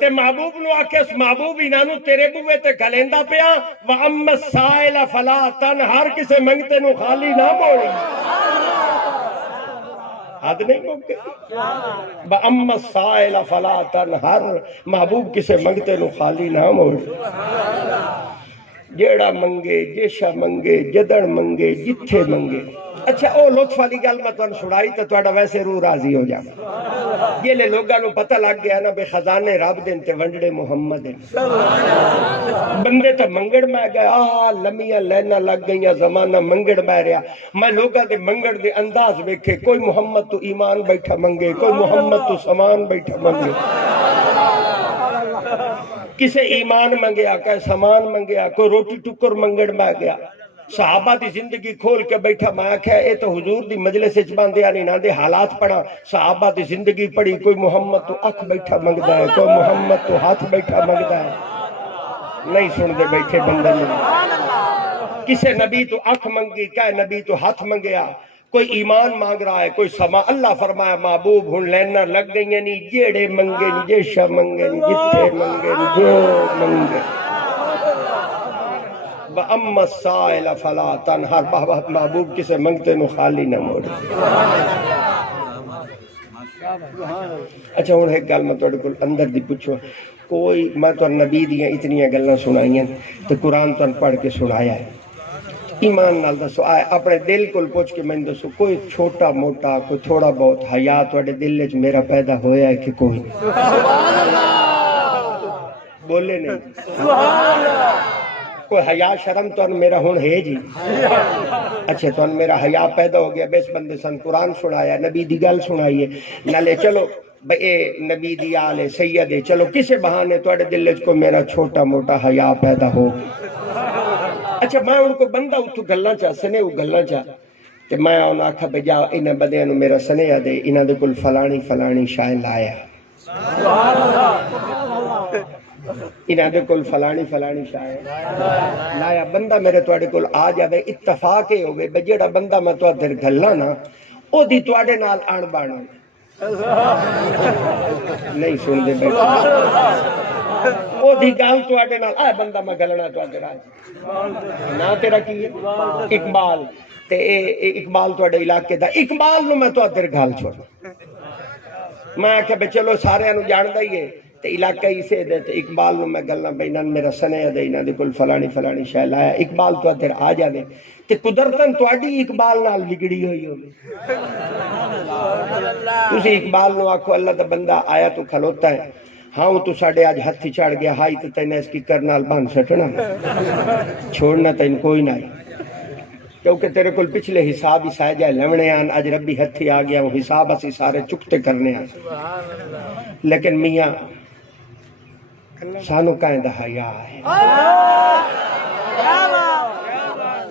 تے محبوب نو آکھے اس محبوب انہاں نو تیرے بوئے تے گلیندا پیا وَأَمَّا السَّائِلَ فَلَا تَنْهَرْ، کسے منگتے نو خالی نہ موڑی۔ حد نہیں مکے بَأَمَّا السَّائِلَ فَلَا تَنْهَرْ محبوب کسے منگتے نو خالی نہ موڑ جیڑا منگے جیشا منگے جدڑ منگے جتھے منگے اچھا او لطف والی گل میں تمہیں سنائی تو تہاڈا ویسے روح راضی ہو جا یہ لے لوگاں نو پتہ لگ گیا نا بے خزانے رب دے تے ونڈڑے محمد بندے تے منگڑ میں گئے لمیاں لینا لگ گئیاں زمانہ منگڑ میں رہا میں لوگاں دے منگڑ دے انداز ویکھے کوئی محمد تو ایمان بیٹھا منگے کوئی محمد تو سامان بیٹھا منگے کسے ایمان منگیا کہ سامان منگیا کوئی روٹی ٹکر منگڑ میں گیا صحابہ دی زندگی کھول کے بیٹھا میں آکھیا اے تو حضور دی مجلس وچ باندے آنی نہ دے حالات پڑھا صحابہ دی زندگی پڑھی کوئی محمد تو اکھ بیٹھا منگدا ہے کوئی محمد تو ہاتھ بیٹھا منگدا ہے نہیں سن دے بیٹھے بندے کسے نبی تو اکھ منگی کہ نبی تو ہاتھ منگیا کوئی ایمان مانگ رہا ہے کوئی سما اللہ فرمایا محبوب ہن لینا لگ گئی نہیں جیڑے منگے جیشا منگے جتھے منگے جو منگے وَأَمَّا السَّائِلَ فَلَا تَنْهَرْ محبوب کسے منگتے نو خالی نہ موڑے اچھا ہوں ایک گل میں توڑے کل اندر دی پوچھو کوئی میں تو نبی دیاں اتنی گلنا سنائی ہیں تو قرآن تو پڑھ کے سنایا ہے ایمان نال دسو آئے اپنے دل کو پوچھ کے میں دسو کوئی چھوٹا موٹا کوئی تھوڑا بہت حیا توڑے دل وچ میرا پیدا ہویا ہے کہ کوئی بولے نہیں کوئی حیا شرم تو میرا ہون ہے جی اچھا تو میرا حیا پیدا ہو گیا بیس بندے سن قرآن سنایا نبی دی گل سنائیے نالے چلو اے نبی دی آلے سیدے چلو کسے بہانے توڑے دل کو میرا چھوٹا موٹا حیا پیدا ہو اچھا میں ان کو بندہ اتو گلنا چاہ سنے وہ گلنا چاہ کہ میں ان آکھا بے جاؤ انہ بدے انو میرا سنے دے انہ دے کل فلانی فلانی شاہ لایا انہ دے کل فلانی فلانی شاہ لایا بندہ میرے توڑے کل آ جاوے اتفاقے ہوئے بجیڑا بندہ میں تو در گھلنا نا او دی توڑے نال آن بانا نہیں سن دے بیٹھا او دی گال توڑے نال آئے بندہ میں گلنا توڑے راج نا تیرا کی اقبال تے اقبال توڑے علاقے دا اقبال نو میں تو در گھال چھوڑا میں کہ بے چلو سارے انو جان دائیے تے علاقہ ہی سے دے تے اقبال نو میں گلنا بینان میرا سنے دے انہ دے کل فلانی فلانی شاہ لایا اقبال تو در آ جاوے تے قدرتاً توڑی اقبال نال بگڑی ہوئی ہوگی تُسی اقبال نو آکھو اللہ دا بندہ آیا تو کھلوتا ہے ہاں تو ساڑھے آج ہتھی چاڑ گیا ہائی تو تینے اس کی کرنال بان سٹنا چھوڑنا تین کوئی نہ کیونکہ تیرے کل پچھلے حساب ہی سائے جائے لونے آن آج ربی ہتھی آ گیا وہ حساب اسی سارے چکتے کرنے آن لیکن میاں سانو کائیں دا حیا ہے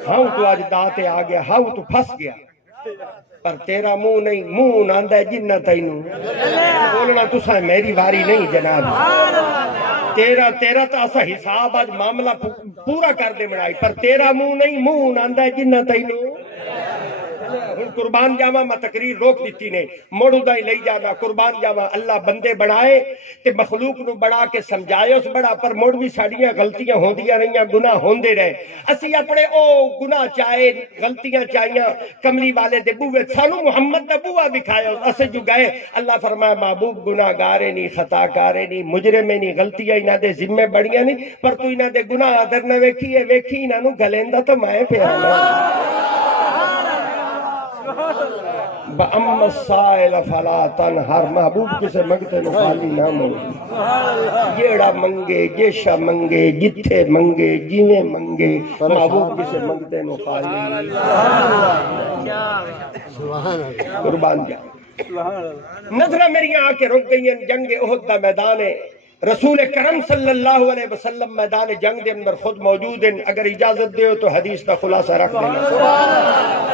ہاں تو آج داتے آ گیا ہاں تو پھس گیا پر تیرا منہ نہیں منہ ناندہ ہے جنہ تینوں بولنا تو سائے میری واری نہیں جناب تیرا تو ایسا حساب آج معاملہ پورا کر دے بڑھائی پر تیرا منہ نہیں منہ ناندہ ہے جنہ تینوں قربان جاوا میں تقریر روک دیتی نے موڑو دائی لئی جانا قربان جاوا اللہ بندے بڑھائے تے مخلوق نو بڑھا کے سمجھائے اس بڑا پر موڑ بھی ساڑیاں غلطیاں ہوں دیا رہیاں گناہ ہوندے رہے اسی اپنے او گناہ چاہے غلطیاں چاہیاں کملی والے دے بوے سانو محمد دا بوہ بکھایا اسے جو گئے اللہ فرمایا محبوب گناہ گارے نہیں خطا کارے نہیں مجرمے نہیں غلطیاں انہ دے ذمہ بڑیاں نہیں پر تو انہ دے گناہ آدر نہ ویکھی انہ نو گلیندہ تو مائے پہ آنا بَأَمَّا السَّائِلَ فَلَا تَنْهَرْ محبوب کسے منگتے نو خالی نہ موڑی جیڑا منگے جیشا منگے جتھے منگے جیویں منگے محبوب کسے منگتے نو خالی قربان جا نظرہ میری آنکھیں رک گئی ہیں جنگ احد دا میدان رسول کرم صلی اللہ علیہ وسلم میدان جنگ دے اندر خود موجود ہیں اگر اجازت دے تو حدیث دا خلاصہ رکھ دینا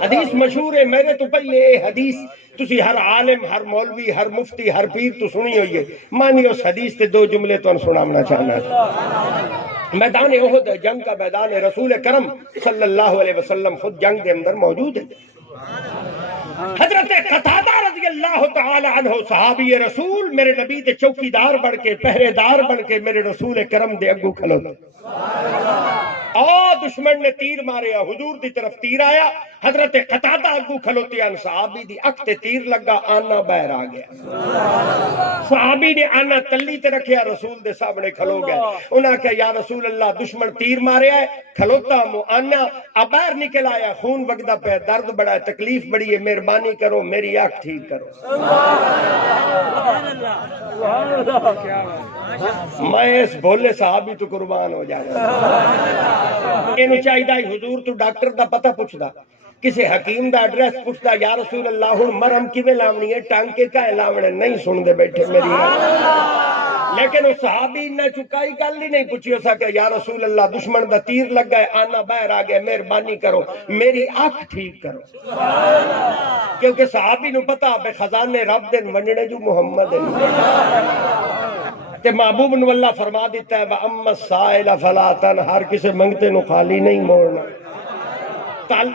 حدیث مشہور ہے میرے تو پہلے اے حدیث تسی ہر عالم ہر مولوی ہر مفتی ہر پیر تو سنی ہوئی ہے مانی اس حدیث تے دو جملے تو سنامنا چاہنا ہے میدان احد جنگ کا میدان ہے رسول کرم صلی اللہ علیہ وسلم خود جنگ دے اندر موجود ہے حضرت قتادہ رضی اللہ تعالی عنہ صحابی رسول میرے نبی دے چوکیدار بڑھ کے پہرے دار بڑھ کے میرے رسول کرم دے اگو کھلو دشمن نے تیر مارے، حضور دی طرف تیر آیا، حضرت قتادہ اگو کھلوتے ہیں، صحابی دی اکھ تے تیر لگا، آنا باہر آ گیا۔ صحابی نے آنا تلی تے رکھیا، رسول دے سامنے کھلو گئے، انہاں کہا یا رسول اللہ دشمن تیر مارے ہے، کھلوتا مو آنا اب باہر نکل آیا، خون وگدا پہ، درد بڑا ہے، تکلیف بڑی ہے، مہربانی کرو میری آنکھ ٹھیک کرو۔ میں اس بھولے صحابی تو قربان ہو جانا۔ اینو چاہیدا حضور تو ڈاکٹر دا پتہ پوچھدا، کسی حکیم دا ایڈریس پوچھدا، یا رسول اللہ ہن مرہم کیویں لاونی ہے، ٹانکے کائیں لاونے، نہیں سن دے بیٹھے میری آنکھ۔ لیکن اس صحابی نے چکائی گل ہی نہیں پوچھی، اس کہ یا رسول اللہ دشمن دا تیر لگ گئے، آنا باہر آ گیا، مہربانی کرو میری آنکھ ٹھیک کرو۔ کیونکہ صحابی نو پتا بے خزانے رب دے ونڈنے جو محمد ہے، تے محبوب نو اللہ فرما دیتا ہے وَأَمَّا السَّائِلَ فَلَا تَنْهَرْ، کسے منگتے نو خالی نہیں موڑنا۔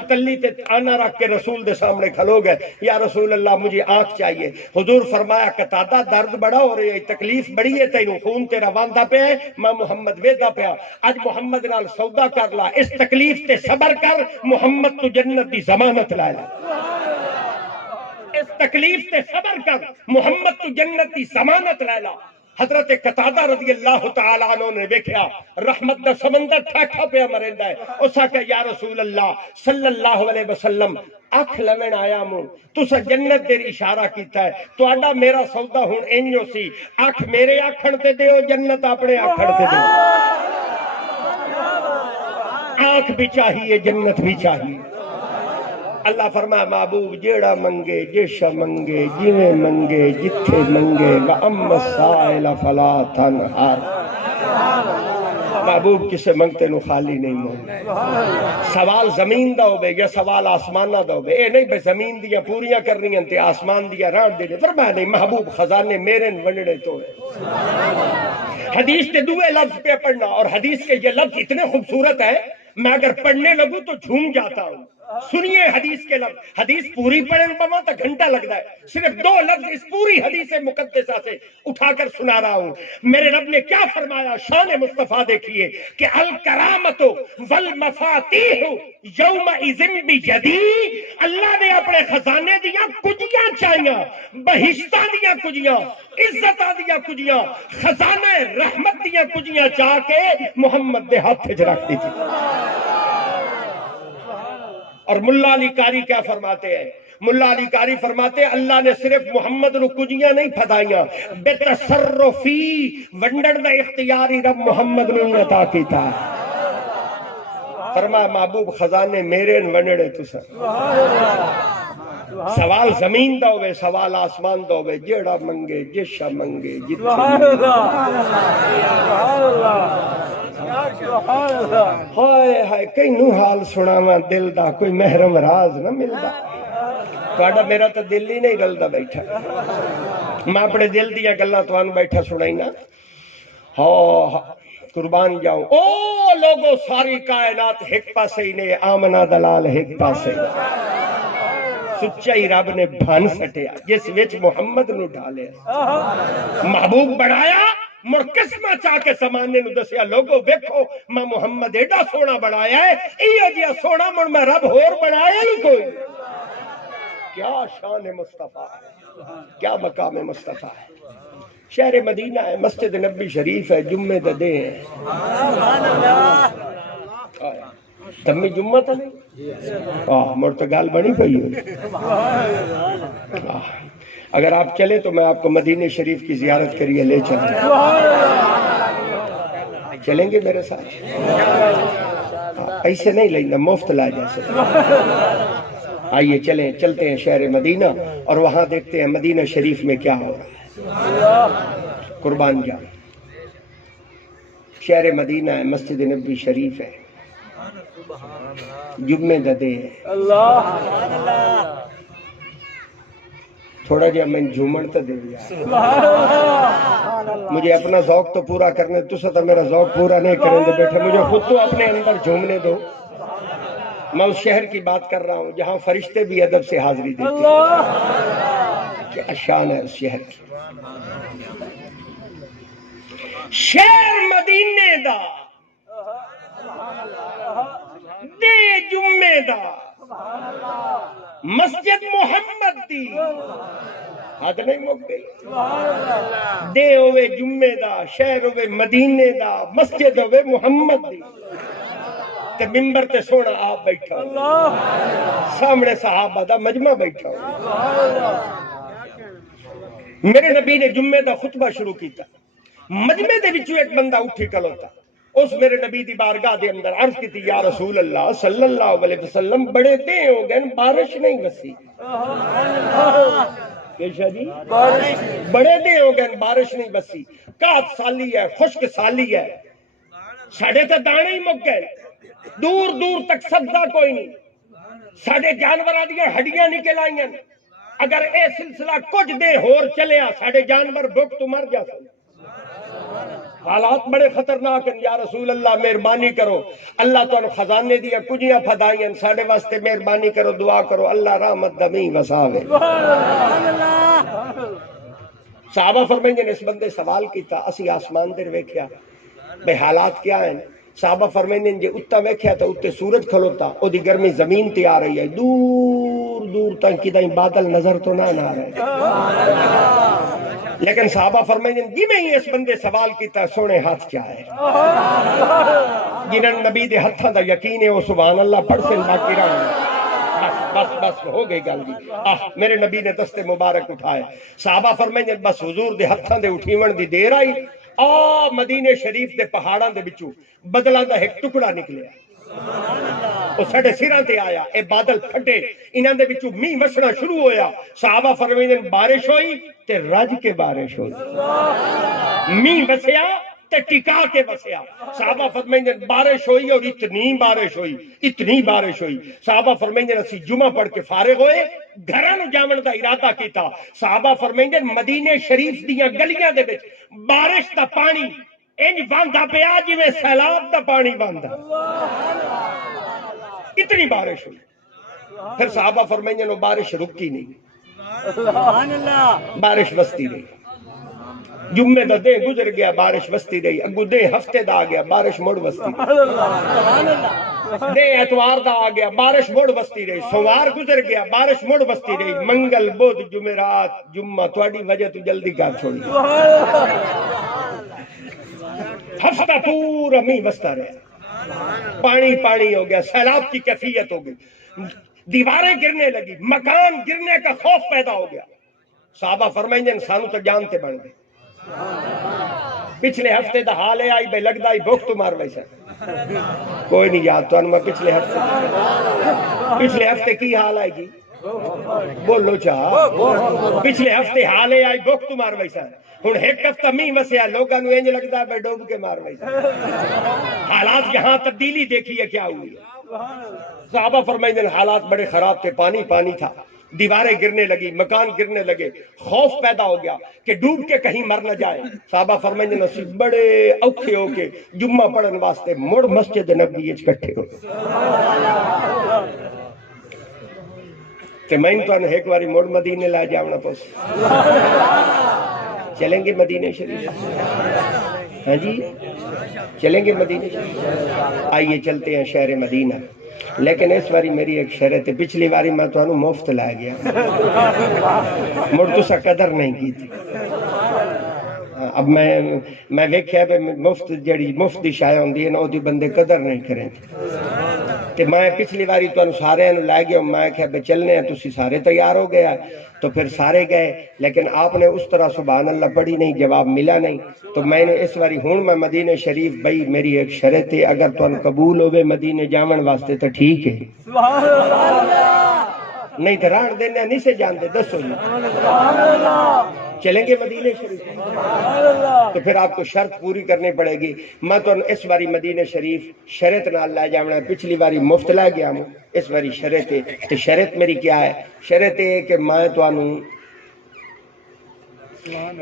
تلی تے آنا رکھ کے رسول دے سامنے کھلو گئے، یا رسول اللہ مجھے آنکھ چاہیے۔ حضور فرمایا قتادہ درد بڑا ہو رہی ہے، تکلیف بڑی ہے، تینوں خون تیرا واندہ پہ ہے، میں محمد ویدہ پہ اج محمد نال سودا کر لا، اس تکلیف تے صبر کر، محمد تو جنت دی ضمانت لائے لا۔ اس تکلیف تے صبر کر، محمد تو جنت دی ضمانت لائے لا۔ حضرت قتادہ رضی اللہ تعالیٰ عنہ نے دیکھا رحمت دا سمندر ٹھاٹھا پہ مریندا ہے، اسا کہ یا رسول اللہ صلی اللہ علیہ وسلم اکھ لمن آیا موں تسا جنت دیر اشارہ کیتا ہے، تو آڈا میرا سودا ہون انجو سی، اکھ میرے آکھن تے دیو، جنت اپنے آکھن تے دیو۔ آنکھ بھی چاہیے، جنت بھی چاہیے۔ اللہ فرمایا محبوب جیڑا منگے، جیشا منگے، جویں منگے، جتھے منگے، وَأَمَّا السَّائِلَ فَلَا تَنْهَرْ، محبوب کسے منگتے نو خالی نہیں موڑنا۔ سوال زمین دا ہوئے یا سوال آسمان دا ہوئے، اے نہیں بے زمین دیا پوریاں کرنی انتے آسمان دیا ران دینے، فرمایا نہیں محبوب خزانے میرے ونڈنے تو ہے۔ حدیث کے دوئے لفظ پہ پڑھنا، اور حدیث کے یہ لفظ اتنے خوبصورت ہے میں اگر پڑھنے لگوں تو جھوم جاتا ہوں۔ سنیے حدیث کے لفظ، حدیث پوری پڑھیں پاؤں تو گھنٹہ لگتا ہے، صرف 2 لفظ اس پوری حدیث مقدسہ سے اٹھا کر سنا رہا ہوں۔ میرے رب نے کیا فرمایا، شان مصطفیٰ دیکھیے کہ الکرامت والمفاتیح یومئذ بیدی، اللہ نے اپنے خزانے دیا کجیاں چاہیاں، بہشتہ دیا کجیاں، عزتہ دیا کجیاں، خزانہ رحمت دیا کجیاں چاہ کے محمد دے ہاتھ وچ رکھ دی تھی۔ اور ملا علی قاری کیا فرماتے ہیں، ملا علی قاری فرماتے ہیں اللہ نے صرف محمد نو کجیاں نہیں پھدائیاں، بے تصرفی ونڈن دا اختیاری رب محمد نو عطا کیتا ہے۔ فرمایا محبوب خزانے میرے ونڈنے تسا، سوال زمین دا ہوئے سوال آسمان دا ہوئے، جیڑا منگے جیشا منگے جتنے ہائے ہائے کئی نو حال سناواں دل دا، کوئی محرم راز نہ ملدا، تہاڈا میرا تو دل ہی نہیں رلدا بیٹھا، میں اپنے دل دیا گلاں تانوں بیٹھا سنائی نا۔ ہاں قربان جاؤں او لوگو ساری کائنات ایک پاسے ہی نے، آمنہ دلال ایک پاسے ہی، سچائی رب نے بھن سٹیا جس وچ محمد نو ڈالیا، محبوب بڑھایا، مڑ قسمہ چاہ کے سمانے نو دسیا لوگو ویکھو میں محمد ایڈا سونا بڑھایا ہے، ایو جیا سونا مڑ میں رب ہور بڑھایا ہی کوئی۔ کیا شان مصطفیٰ ہے، کیا مقام مصطفیٰ ہے، شہر مدینہ ہے، مسجد نبی شریف ہے، جمعے دا دے ہے، تمی جمعہ تا نہیں مڑ تو گال بنی پئی ہو۔ اگر آپ چلیں تو میں آپ کو مدینہ شریف کی زیارت کریے لے چلیں، چلیں گے میرے ساتھ؟ ایسے نہیں لینا، مفت لا جیسے۔ آئیے چلیں، چلتے ہیں شہر مدینہ اور وہاں دیکھتے ہیں مدینہ شریف میں کیا ہو رہا ہے۔ قربان جان، شہر مدینہ ہے، مسجد نبی شریف ہے، جمعے دا دے ہے، تھوڑا جہا میں جھومن تو دے دیا، مجھے اپنا ذوق تو پورا کرنے، تسا تو میرا ذوق پورا نہیں کریں دے بیٹھے، مجھے خود تو اپنے اندر جھومنے دو۔ میں اس شہر کی بات کر رہا ہوں جہاں فرشتے بھی ادب سے حاضری دیتے ہیں، کیا شان ہے اس شہر کی۔ شہر مدینے دا دے جمعے دا مسجد محمد دی حد نہیں مک گئی دے ہوئے جمعے دا شہر ہوئے مدینے دا مسجد ہوئے محمد دی تے ممبر تے سونا آپ بیٹھا سامنے صحابہ دا مجمع بیٹھا میرے نبی نے جمعے دا خطبہ شروع کیتا مجمع دے وچوں ایک بندہ اٹھی کھلوتا اس میرے نبی دی بارگاہ دے اندر عرض کی تھی یا رسول اللہ صلی اللہ علیہ وسلم بڑے دے ہو گئے بارش نہیں وسی کیشا جی بڑے دے ہو گئے بارش نہیں وسی کات سالی ہے خشک سالی ہے ساڑھے تے دانے ہی مک گئے دور دور تک سبزہ کوئی نہیں ساڑھے جانورہ دیا ہڈیاں نکل آئیں اگر اے سلسلہ کچھ دے ہور چلیا ساڑھے جانور بھوک تو مر جا سکتے حالات بڑے خطرناک ہیں یا رسول اللہ مہربانی کرو اللہ تو خزانے دیا کجیاں پھدائیں ساڑھے واسطے مہربانی کرو دعا کرو اللہ رحمت دمی وساوے صحابہ فرمائیں جن اس بندے سوال کیتا اسی آسمان در ویکھیا بے حالات کیا ہیں صحابہ فرمائیں جن جے اتا ویکھیا تو اتے سورج کھلوتا او دی گرمی زمین تے آ رہی ہے دور دور تک کدائیں بادل نظر تو نہ آ رہے لیکن صحابہ فرمائیں جی میں ہی اس بندے سوال کیتا سونے ہاتھ کیا ہے جنہاں نبی دے ہتھاں دا یقین ہے وہ سبحان اللہ پڑھ سے باقی رہا بس ہو گئی گل جی میرے نبی نے دست مبارک اٹھائے صحابہ فرمائیں جی بس حضور دے ہتھاں دے اٹھیون دی دیر آئی مدینے شریف دے پہاڑاں دے بچوں بدلاں دا ایک ٹکڑا نکلیا وہ ساڑھے سیران تے آیا اے بادل پھٹے انہاں دے بچوں مین وسنا شروع ہویا صحابہ فرمائیں بارش ہوئی تے رج کے بارش ہوئی مین وسیا تے ٹکا کے وسیا صحابہ فرمائیں بارش ہوئی اور اتنی بارش ہوئی صحابہ فرمائیں اسی جمعہ پڑھ کے فارغ ہوئے گھراں نو جاون دا ارادہ کیتا صحابہ فرمائیں مدینے شریف دیاں گلیاں دے وچ بارش دا پانی انج باندا پیا جویں سیلاب دا پانی باندا اتنی بارش ہوئی پھر صحابہ فرمائیں بارش رکی نہیں بارش وستی رہی جمعے دا دے گزر گیا بارش وستی رہی اگو دے ہفتے دا آ گیا بارش مڑ وستی دے اتوار دا آ گیا بارش مڑ وستی رہی سوار گزر گیا بارش مڑ وستی رہی منگل بدھ جمعرات جمعہ تھوڑی وجہ تو جلدی کر چھوڑی ہفتہ پورا می وستا رہا پانی پانی ہو گیا سیلاب کی کیفیت ہو گئی دیواریں گرنے لگی مکان گرنے کا خوف پیدا ہو گیا صحابہ فرمائیں انسانوں تو جانتے بن گئے پچھلے ہفتے دا حال ہے آئی بے لگدا ہی بھوک تو مار ویسا کوئی نہیں یاد تو انما پچھلے ہفتے کی حال آئے گی بولو چاہ پچھلے ہفتے حال ہے آئی بھوک تو مار ویسا ہن ایک ہفتہ می وسیا لوگاں نو انج لگدا ہے ڈوب کے مار ویسا حالات یہاں تبدیلی دیکھی ہے کیا ہوئی صحابہ فرمائیں حالات بڑے خراب تھے پانی پانی تھا دیواریں گرنے لگی مکان گرنے لگے خوف پیدا ہو گیا کہ ڈوب کے کہیں مر نہ جائے صحابہ فرمائیں نصیب بڑے اوکھے ہو کے جمعہ پڑھن واسطے مڑ مسجد نبوی وچ اکٹھے ہو کہ میں تو ایک باری مڑ مدینے لے جاونا پوس چلیں گے مدینے شریف ہاں جی چلیں گے مدینے شریف آئیے چلتے ہیں شہر مدینہ لیکن اس باری میری ایک شرط ہے پچھلی باری میں تو مفت لے گیا مڑ تو سا قدر نہیں کی تھی اب میں ویکھیا مفت جڑی مفت دی شے ہوندی ہے نا او دی بندے قدر نہیں کریں تے میں پچھلی باری تو سارے لے گیا میں کہا بے چلنے ہیں تسی سارے تیار ہو گیا تو پھر سارے گئے لیکن آپ نے اس طرح سبحان اللہ پڑھی نہیں جواب ملا نہیں تو میں نے اس باری ہون میں مدینہ شریف بھائی میری ایک شرط ہے اگر تو قبول ہوئے مدینہ جاون واسطے تو ٹھیک ہے نہیں تو ران دینے نہیں سے جانتے دسو جی چلیں گے مدینہ شریف تو پھر آپ کو شرط پوری کرنی پڑے گی میں تو اس باری مدینہ شریف شرط نال لے جانا پچھلی باری مفت لے گیا ہوں اس باری شرط ہے تو شرط میری کیا ہے شرط ہے کہ میں تو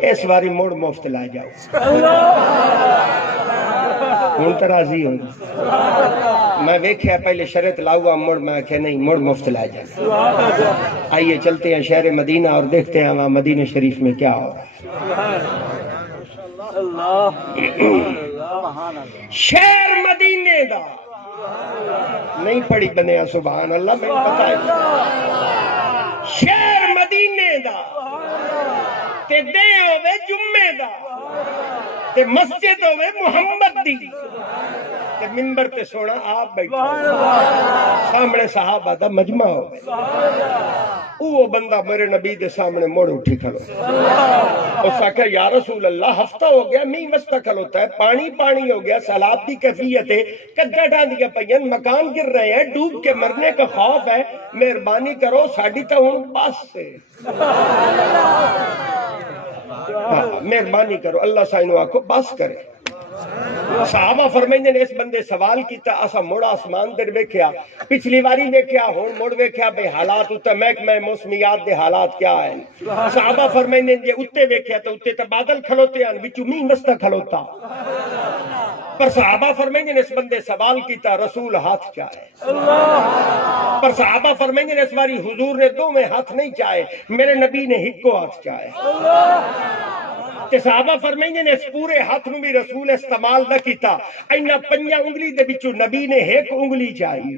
اس باری مڑ مفت لے جاؤں ہوں تو راضی ہوں میں ویکھیا پہلے شرط لاؤں مڑ میں کہ نہیں مڑ مفت لے جائیں آئیے چلتے ہیں شہر مدینہ اور دیکھتے ہیں وہاں مدینہ شریف میں کیا ہو رہا ہے شہر مدینے دا نہیں پڑھی بنیا سبحان اللہ میں پتا ہے شہر مدینے دا تے دے ہوئے جمعے دا تے مسجد ہوئے محمد دی تے منبر تے سونا آپ بیٹھا سامنے صحابہ دا مجمع ہوئے وہ بندہ میرے نبی دے سامنے موڑ اٹھی کھلو اس آکھا یا رسول اللہ ہفتہ ہو گیا میں وسطہ کھلوتا ہے پانی پانی ہو گیا سیلاب دی کیفیت ہے کدھا ڈاندیا پئین مکان گر رہے ہیں ڈوب کے مرنے کا خوف ہے مہربانی کرو ساڈی تا ہن بس سے مہربانی کرو اللہ سائنو آکھو بس کرے صحابہ فرمائیں نے اس بندے سوال کیتا اسا موڑا آسمان در ویکھیا پچھلی واری ویکھیا ہن موڑ ویکھیا بے حالات اتے محکمہ موسمیات دے حالات کیا ہیں صحابہ فرمائیں نے جے اتے ویکھیا تو اتے تے بادل کھلوتے ہیں وچوں مینہ وسطا کھلوتا پر صحابہ فرمائیں نے اس بندے سوال کیتا رسول ہاتھ کیا ہے پر صحابہ فرمائیں نے اس باری حضور نے دو میں ہاتھ نہیں چاہے میرے نبی نے ہک کو ہاتھ چاہے تے صحابہ فرمائیں نے اس پورے ہاتھ نو بھی رسول استعمال نہ کیتا اینا پنجا انگلی دے بچوں نبی نے ایک انگلی چاہیے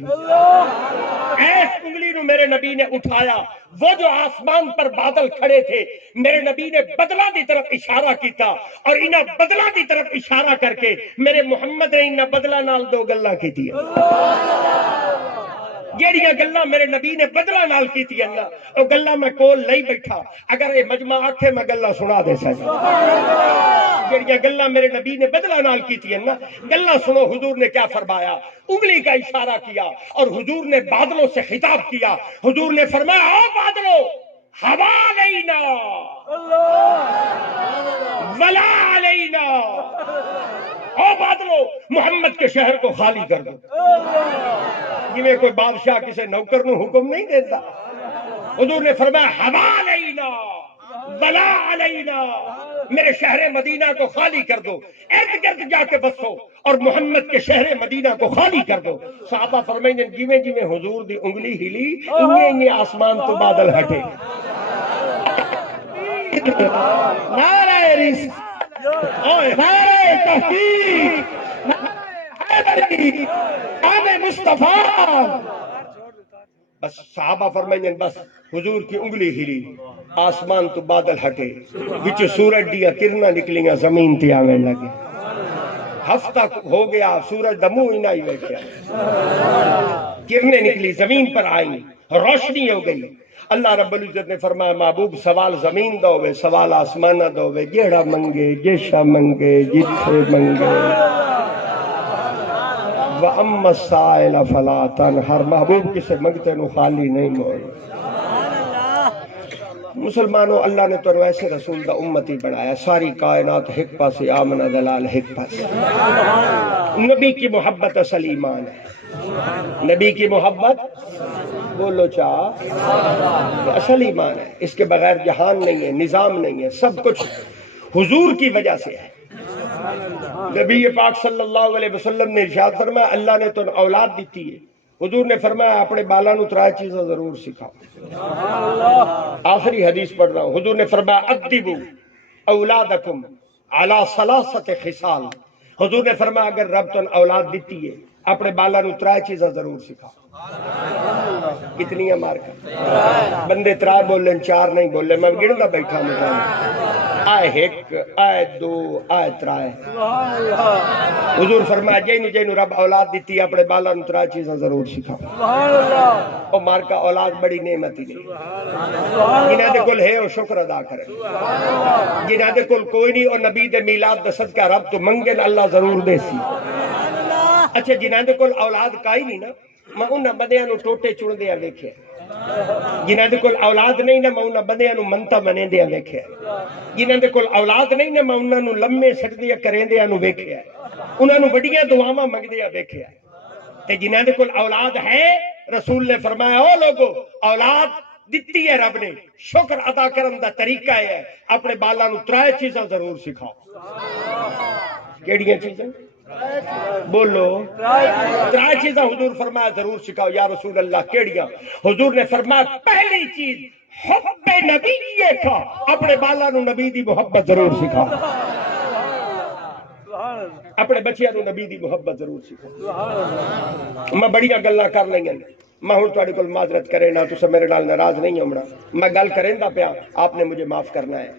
ایس انگلی نو میرے نبی نے اٹھایا وہ جو آسمان پر بادل کھڑے تھے میرے نبی نے بدلہ دی طرف اشارہ کیتا اور انہا بدلہ دی طرف اشارہ کر کے میرے محمد نے انہا بدلہ نال دو گلہ کی دیا جیڑیاں گلہ میرے نبی نے بدلہ نال کی تھی اللہ او گلہ میں کول نہیں بیٹھا اگر اے مجمع آکھے میں گلہ سنا دے سکتا جیڑیاں گلہ میرے نبی نے بدلہ نال کی تھی اللہ گلہ سنو حضور نے کیا فرمایا انگلی کا اشارہ کیا اور حضور نے بادلوں سے خطاب کیا حضور نے فرمایا او بادلوں ہوا علینا ولا علینا او بادلو محمد کے شہر کو خالی کر دو جویں کوئی بادشاہ کسی نوکر نو حکم نہیں دیتا حضور نے فرمایا ہوا علینا ولا علینا میرے شہر مدینہ کو خالی کر دو ارد گرد جا کے بسو اور محمد کے شہر مدینہ کو خالی کر دو صحابہ فرمائیں جویں جویں حضور دی انگلی ہلی انہیں آسمان تو بادل ہٹے نعرہ رسالت نعرہ تحقیق حیدری آب مصطفیٰ بس صحابہ فرمائیں بس حضور کی انگلی ہلی آسمان تو بادل ہٹے وچ سورج دیا کرنا نکلیاں زمین تے آویں لگے ہفتہ ہو گیا سورج دمو ہی نہیں بیٹھا کرنے نکلی زمین پر آئی روشنی ہو گئی اللہ رب العزت نے فرمایا محبوب سوال زمین دووے سوال آسمانہ دووے جیڑا منگے جیشا منگے جتھے منگے وَأَمَّا السَّائِلَ فَلَا تَنْهَرْ محبوب کسے منگتے نو خالی نہیں موڑ مسلمانوں اللہ نے تو ایسے رسول دا امتی بنایا ساری کائنات ایک پاسے آمنہ دلال ایک پاسے نبی کی محبت اصل ایمان ہے نبی کی محبت بولو چاہ اصل ایمان ہے اس کے بغیر جہان نہیں ہے نظام نہیں ہے سب کچھ حضور کی وجہ سے ہے نبی پاک صلی اللہ علیہ وسلم نے ارشاد فرمایا اللہ نے تو اولاد دیتی ہے حضور نے فرمایا اپنے بالا نو ترائے چیزیں ضرور سکھاؤ آخری حدیث پڑھ رہا ہوں حضور نے فرمایا ادبوا اولادکم علی ثلاثۃ خصال حضور نے فرمایا اگر رب تو اولاد دیتی ہے اپنے بالا نو ترائے چیزیں ضرور سکھاؤ کتنی مار کر بندے ترائے بولیں چار نہیں بولیں میں گڑنا بیٹھا مجھے آئے ایک آئے دو آئے ترائے حضور فرمایا جینو رب اولاد دیتی اپنے بالا نو ترائے چیزیں ضرور سکھاؤ اور مار کا اولاد بڑی نعمت ہی نہیں جنہاں دے کل ہے اور شکر ادا کرے جنہاں دے کل کوئی نہیں اور نبی دے میلاد دے صدقہ رب تو منگن اللہ ضرور دے سی اچھا جنہاں دے کل اولاد کائی نہیں نا میں انہاں بندیاں نو ٹوٹے چڑ دیا ویکھے جنہاں دے کول اولاد نہیں نا میں انہاں بندیاں نو منتا منے دیا ویکھے جنہاں دے کول اولاد نہیں نا میں انہاں نو لمے سجدے کریں دیا نو ویکھے انہاں نو بڑیاں دعاواں منگدیا ویکھے تے جنہاں دے کول اولاد ہے رسول نے فرمایا او لوگو اولاد دیتی ہے رب نے شکر ادا کرن دا طریقہ ہے اپنے بالا نو ترائے چیزاں ضرور سکھاؤ کیڑیاں چیزاں بولو ترائے چیزاں حضور فرمایا ضرور سکھاؤ یا رسول اللہ کیڑیاں حضور نے فرمایا پہلی چیز حب نبی یہ تھا اپنے بالا نو نبی دی محبت ضرور سکھاؤ اپنے بچیاں نو نبی دی محبت ضرور سکھاؤ۔ میں بڑیاں گلاں کر لئیاں، میں ہوں تھوڑے کول معذرت کرے نا، تو میرے نال ناراض نہیں ہونا، میں گل کریندا پیا، آپ نے مجھے معاف کرنا ہے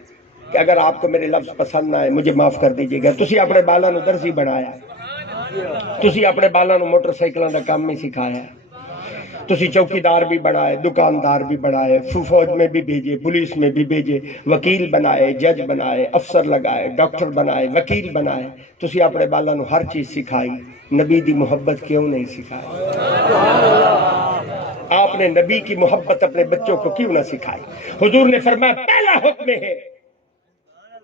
کہ اگر آپ کو میرے لفظ پسند نہ آئے مجھے معاف کر دیجیے گا۔ تسی اپنے بالاں نو درزی بنایا، تسی اپنے بالاں نو موٹر سائیکلاں دا کام نہیں سکھایا، تسی چوکیدار بھی بنائے، دکاندار بھی بنائے، فوج میں بھی بھیجے، پولیس میں بھی بھیجے، وکیل بنائے، جج بنائے، افسر لگائے، ڈاکٹر بنائے، وکیل بنائے، تسی اپنے بالاں نو ہر چیز سکھائی، نبی دی محبت کیوں نہیں سکھائی؟ آپ نے نبی کی محبت اپنے بچوں کو کیوں نہ سکھائی؟ حضور نے فرمایا پہلا حکم ہے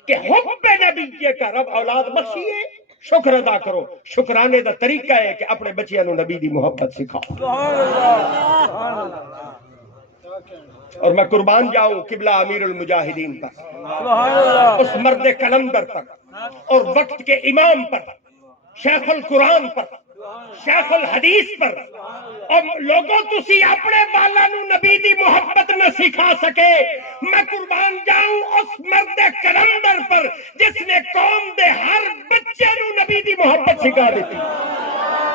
کہ حب نبی کا رب اولاد بخشیے، شکر ادا کرو، شکرانے دا طریقہ ہے کہ اپنے بچیاں نو نبی دی محبت سکھاؤ۔ اور میں قربان جاؤں قبلہ امیر المجاہدین پر، اس مرد کلندر پر، اور وقت کے امام پر، شیخ القرآن پر، شیخ الحدیث پر، اور لوگوں تسی اپنے بالا نو نبی دی محبت نہ سکھا سکے، میں قربان جاؤں اس مرد کلندر پر جس نے قوم دے ہر بچے نو نبی دی محبت سکھا دیتی۔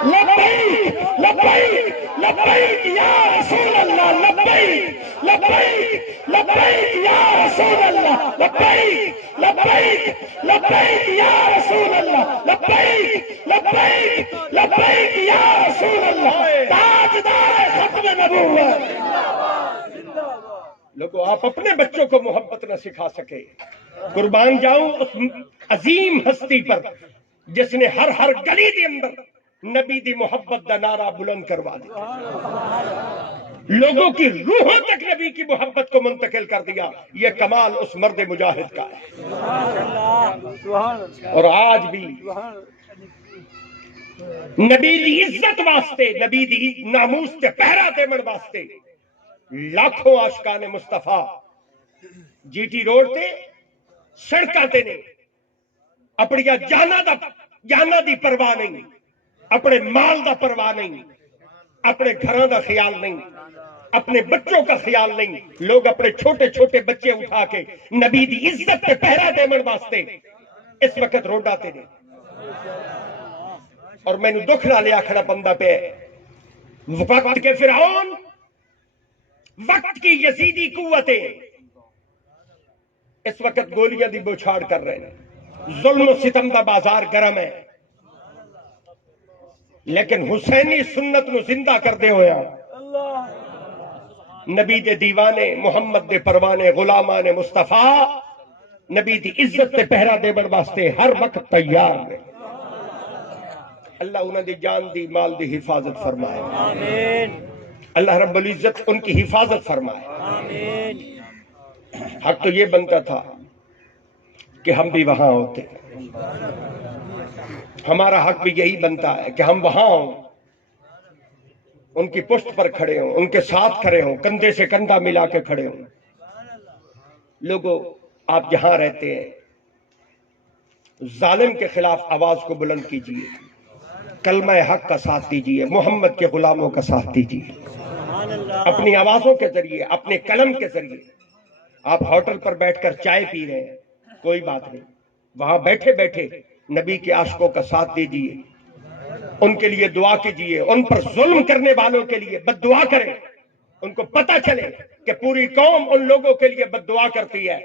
لبیک لبیک لبیک یا رسول اللہ، لبیک لبیک لبیک یا رسول اللہ، لبیک لبیک لبیک یا رسول اللہ، لبیک لبیک لبیک یا رسول اللہ، تاجدار ختم نبوت۔ لوگوں آپ اپنے بچوں کو محبت نہ سکھا سکے، قربان جاؤں اس عظیم ہستی پر جس نے ہر گلی دے اندر نبی دی محبت دا نعرہ بلند کروا دیا، لوگوں کی روحوں تک نبی کی محبت کو منتقل کر دیا۔ یہ کمال اس مرد مجاہد کا ہے۔ اور آج بھی نبی دی عزت واسطے، نبی دی ناموس تے پہرا دیمن واسطے لاکھوں عاشقان مصطفیٰ جی ٹی روڈ تے سڑکاں تے نے اپنی جانا دی پرواہ نہیں، اپنے مال دا پرواہ نہیں، اپنے گھراں دا خیال نہیں، اپنے بچوں کا خیال نہیں، لوگ اپنے چھوٹے چھوٹے بچے اٹھا کے نبی دی عزت تے پہرا دیمن واسطے اس وقت روڈا تے نے۔ اور میں نے دکھ نہ لیا کھڑا بندہ پہ، وقت کے فرعون، وقت کی یزیدی قوتیں اس وقت گولیاں دی بوچھاڑ کر رہے ہیں، ظلم و ستم دا بازار گرم ہے، لیکن حسینی سنت نو زندہ کر دے ہویا نبی دے دیوانے، محمد دے پروانے، غلامان مصطفیٰ نبی دی عزت تے پہرا دے بڑھ واسطے ہر وقت تیار ہے۔ اللہ انہوں دی جان دی مال دی حفاظت فرمائے، آمین۔ اللہ رب العزت ان کی حفاظت فرمائے، آمین۔ حق تو یہ بنتا تھا کہ ہم بھی وہاں ہوتے، ہمارا حق بھی یہی بنتا ہے کہ ہم وہاں ہوں، ان کی پشت پر کھڑے ہوں، ان کے ساتھ کھڑے ہوں، کندھے سے کندھا ملا کے کھڑے ہوں۔ لوگوں آپ جہاں رہتے ہیں ظالم کے خلاف آواز کو بلند کیجئے، کلمہ حق کا ساتھ دیجئے، محمد کے غلاموں کا ساتھ دیجئے، اپنی آوازوں کے ذریعے، اپنے قلم کے ذریعے۔ آپ ہوٹل پر بیٹھ کر چائے پی رہے ہیں، کوئی بات نہیں، وہاں بیٹھے بیٹھے نبی کے عاشقوں کا ساتھ دیجئے، ان کے لیے دعا کیجئے، ان پر ظلم کرنے والوں کے لیے بد دعا کریں، ان کو پتہ چلے کہ پوری قوم ان لوگوں کے لیے بد دعا کرتی ہے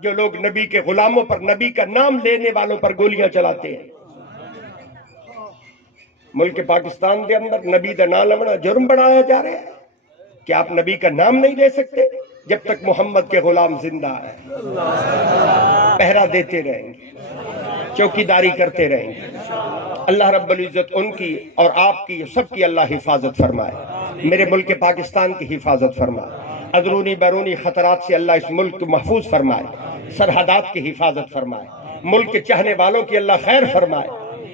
جو لوگ نبی کے غلاموں پر، نبی کا نام لینے والوں پر گولیاں چلاتے ہیں۔ ملک پاکستان کے اندر نبی دا نام لینا جرم بنایا جا رہا ہے کہ آپ نبی کا نام نہیں لے سکتے جب تک محمد کے غلام زندہ ہے، پہرا دیتے رہیں گے، چوکیداری کرتے رہیں گے۔ اللہ رب العزت ان کی اور آپ کی سب کی اللہ حفاظت فرمائے، میرے ملک پاکستان کی حفاظت فرمائے، اندرونی بیرونی خطرات سے اللہ اس ملک کو محفوظ فرمائے، سرحدات کی حفاظت فرمائے، ملک کے چاہنے والوں کی اللہ خیر فرمائے،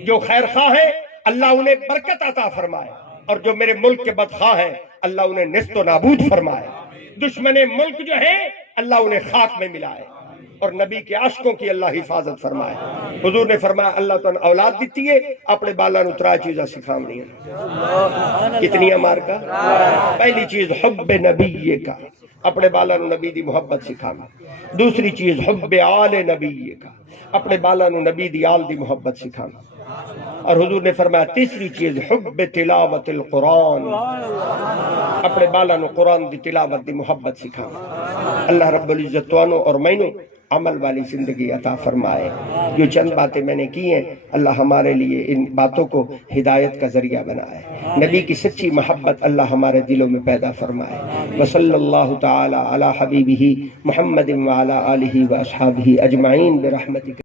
جو خیر خواہ ہیں اللہ انہیں برکت عطا فرمائے، اور جو میرے ملک کے بدخواہ ہیں اللہ انہیں نیست و نابود فرمائے، دشمن ملک جو ہے اللہ انہیں خاک میں ملائے۔ اور نبی کے عاشقوں کی اللہ حفاظت فرمائے۔ حضور نے فرمایا اللہ تو اولاد دیتی ہے، اپنے بالا نو ترا چیزاں سکھاونی ہیں۔ کتنی مارکا؟ پہلی چیز حب نبی کا، اپنے بالا نو نبی دی محبت سکھانا۔ دوسری چیز حب آل نبی کا، اپنے بالا نو نبی دی آل دی محبت سکھانا۔ اور حضور نے فرمایا تیسری چیز حب تلاوت القرآن، اپنے بالا نو قرآن دی تلاوت دی محبت سکھانا۔ اللہ رب العزت توانو اور مینو عمل والی زندگی عطا فرمائے۔ جو چند باتیں میں نے کی ہیں اللہ ہمارے لیے ان باتوں کو ہدایت کا ذریعہ بنائے۔ نبی کی سچی محبت اللہ ہمارے دلوں میں پیدا فرمائے۔ وصلی اللہ تعالی علی حبیبہ محمد وعلی آلہ واصحابہ اجمعین برحمتک۔